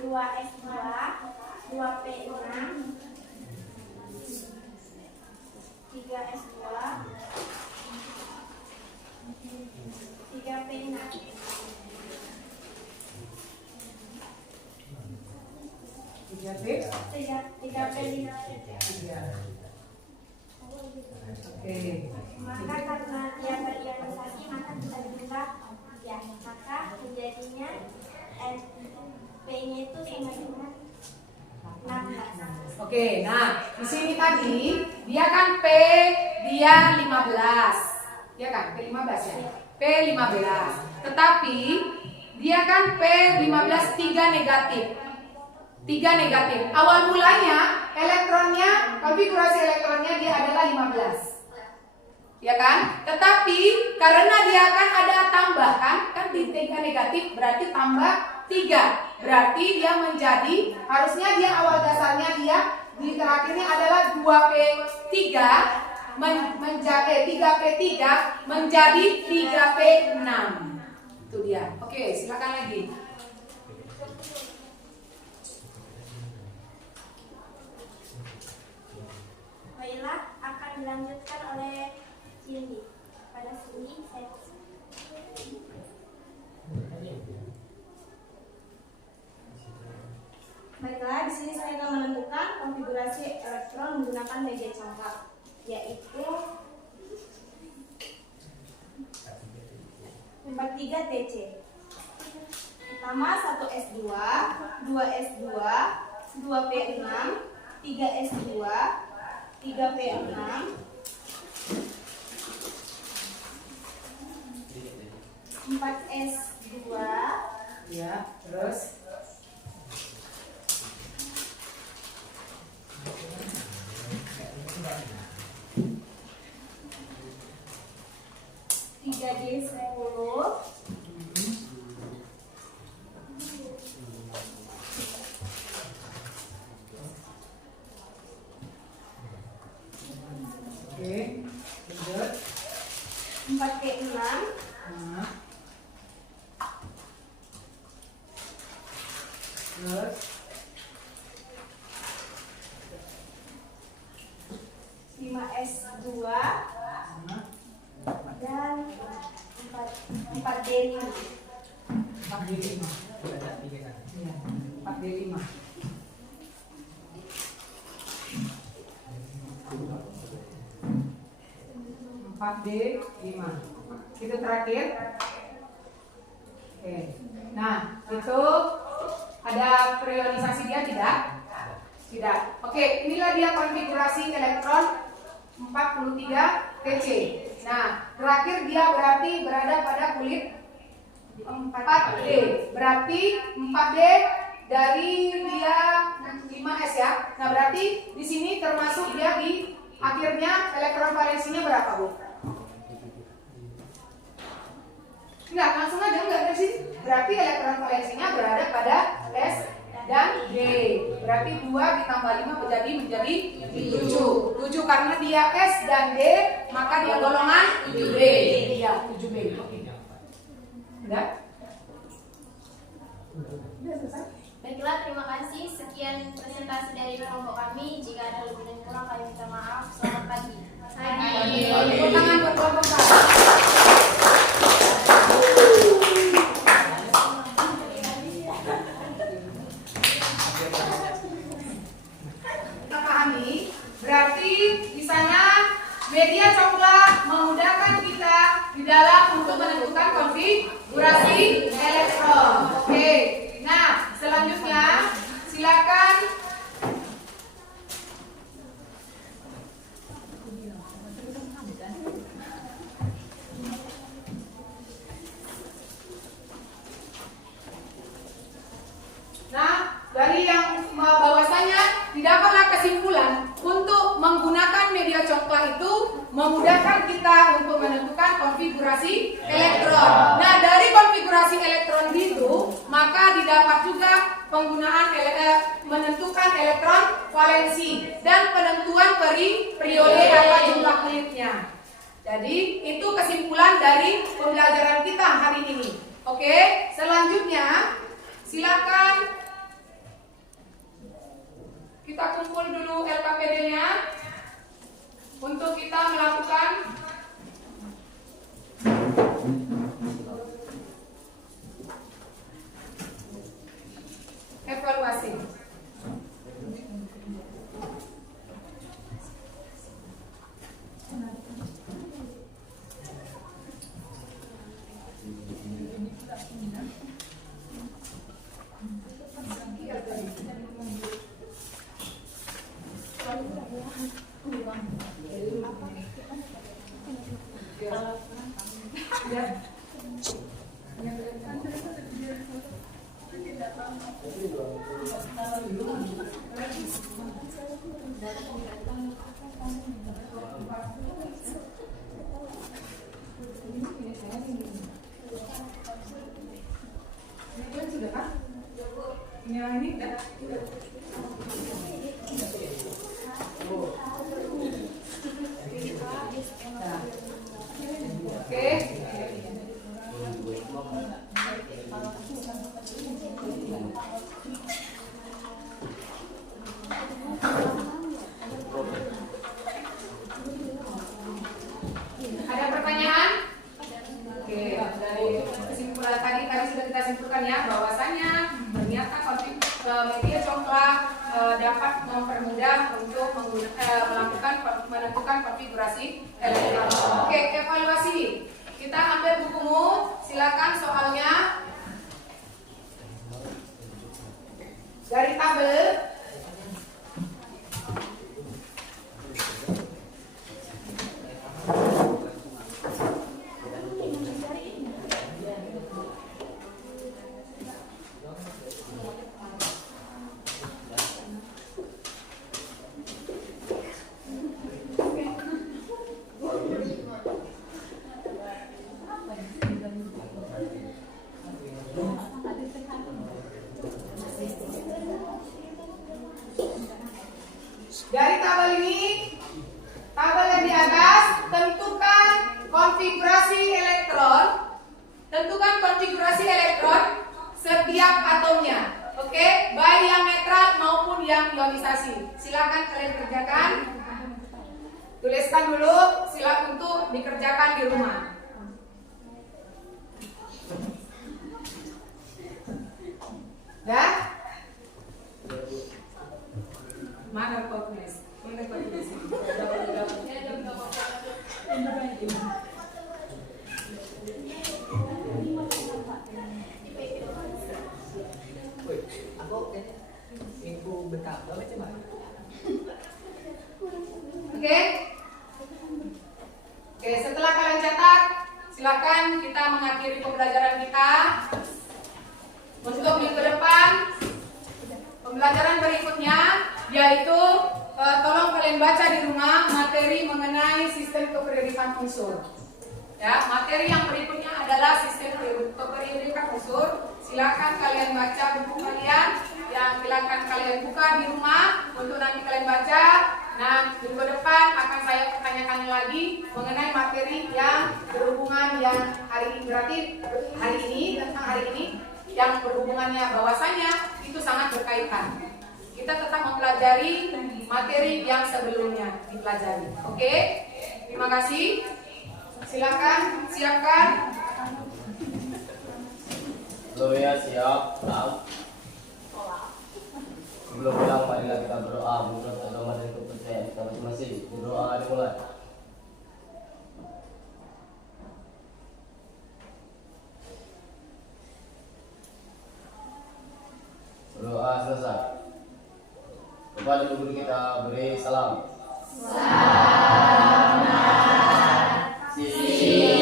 2S2, 2P6, 3S2, 3P6. 3P5. Oke. Maka karena dia berionisasi maka kita jumlah ya, maka menjadinya P-nya itu sama dengan 16. Oke, nah di sini tadi dia kan P dia 15, ya kan P15 ya, P15. Tetapi dia kan P15 3 negatif. Awal mulanya elektronnya, konfigurasi elektronnya dia adalah 15. Ya kan? Tetapi karena dia kan ada tambah kan di 3 negatif berarti tambah 3. Berarti dia menjadi, harusnya dia awal dasarnya dia di terakhirnya adalah 2P3 menjadi 3P3 menjadi 3P6. Itu dia. Oke, silakan lagi. Baiklah, akan dilanjutkan oleh Cindy. Pada sini saya Baiklah, di sini saya akan menentukan konfigurasi elektron menggunakan media congkak, yaitu 43 TC. Pertama 1S2, 2S2, 2P6, 3S2, 3P6, 4S2, Ya, terus 3D10, oke, lanjut. 4P6, Nah. Terus 5S2, nah, dan 4D5. 4D5. Iya, 4D5. Itu terakhir. Oke. Nah, itu ada priorisasi dia tidak? Tidak. Oke, inilah dia konfigurasi elektron 43 TC. Nah, terakhir dia berarti berada pada kulit 4D. Berarti 4D dari dia 5S ya. Nah, berarti di sini termasuk dia di akhirnya elektron valensinya berapa, Bu? Enggak, langsung aja enggak dari sini. Berarti elektron valensinya berada pada S dan D. Berarti 2 ditambah 5 menjadi 7. 7 karena dia S dan D, maka dia golongan 7B. Iya, 7B. Oke. Udah? Udah selesai? Baiklah, terima kasih. Sekian presentasi dari kelompok kami. Jika ada lebih dan kurang, kami minta maaf. Selamat pagi. Tepuk tangan buat kelompok kami. Kita pahami, berarti di sana media coklat memudahkan kita di dalam untuk menentukan konfigurasi elektron. Oke. Nah, selanjutnya silakan Nah, dari yang bahwasanya didapatlah kesimpulan untuk menggunakan media coklat itu memudahkan kita untuk menentukan konfigurasi elektron. Nah, dari konfigurasi elektron itu, maka didapat juga penggunaan menentukan elektron valensi dan penentuan periode atau jumlah kulitnya. Jadi, itu kesimpulan dari pembelajaran kita hari ini. Oke, selanjutnya silakan kita kumpul dulu LKPD-nya untuk kita melakukan evaluasi. Sudah kan? yang ini udah. Oke. Ada pertanyaan? Oke, dari kesimpulan tadi sudah kita simpulkan ya bahwasanya ternyata media coklat dapat mempermudah untuk menentukan konfigurasi elektron. Oke, evaluasi. Kita ambil bukumu, silakan soalnya dari tabel. Dari tabel ini, tabel yang di atas, tentukan konfigurasi elektron setiap atomnya. Oke, baik yang netral maupun yang ionisasi. Silakan kalian kerjakan. Tuliskan dulu, silakan untuk dikerjakan di rumah. Ya? Mana kau tulis? Ini kau tulis. Oke, setelah kalian catat, silakan kita mengakhiri pembelajaran kita. Untuk minggu depan, pembelajaran berikutnya yaitu tolong kalian baca di rumah materi mengenai sistem keperiodikan unsur. Ya, materi yang berikutnya adalah sistem keperiodikan unsur. Silakan kalian baca buku kalian, yang silakan kalian buka di rumah untuk nanti kalian baca. Nah, minggu depan akan saya pertanyakan lagi mengenai materi yang berhubungan yang hari ini, berarti hari ini tentang hari ini yang berhubungannya bahwasanya itu sangat berkaitan. Kita tetap mempelajari materi yang sebelumnya dipelajari. Oke? Terima kasih. Silakan siapkan. Belum ya, siap. Nah. Sebelum pulang, marilah kita berdoa menurut agama dan kepercayaan kita masing-masing. Berdoa dimulai. Berdoa selesai. Kepada guru kita beri salam. Selamat siang.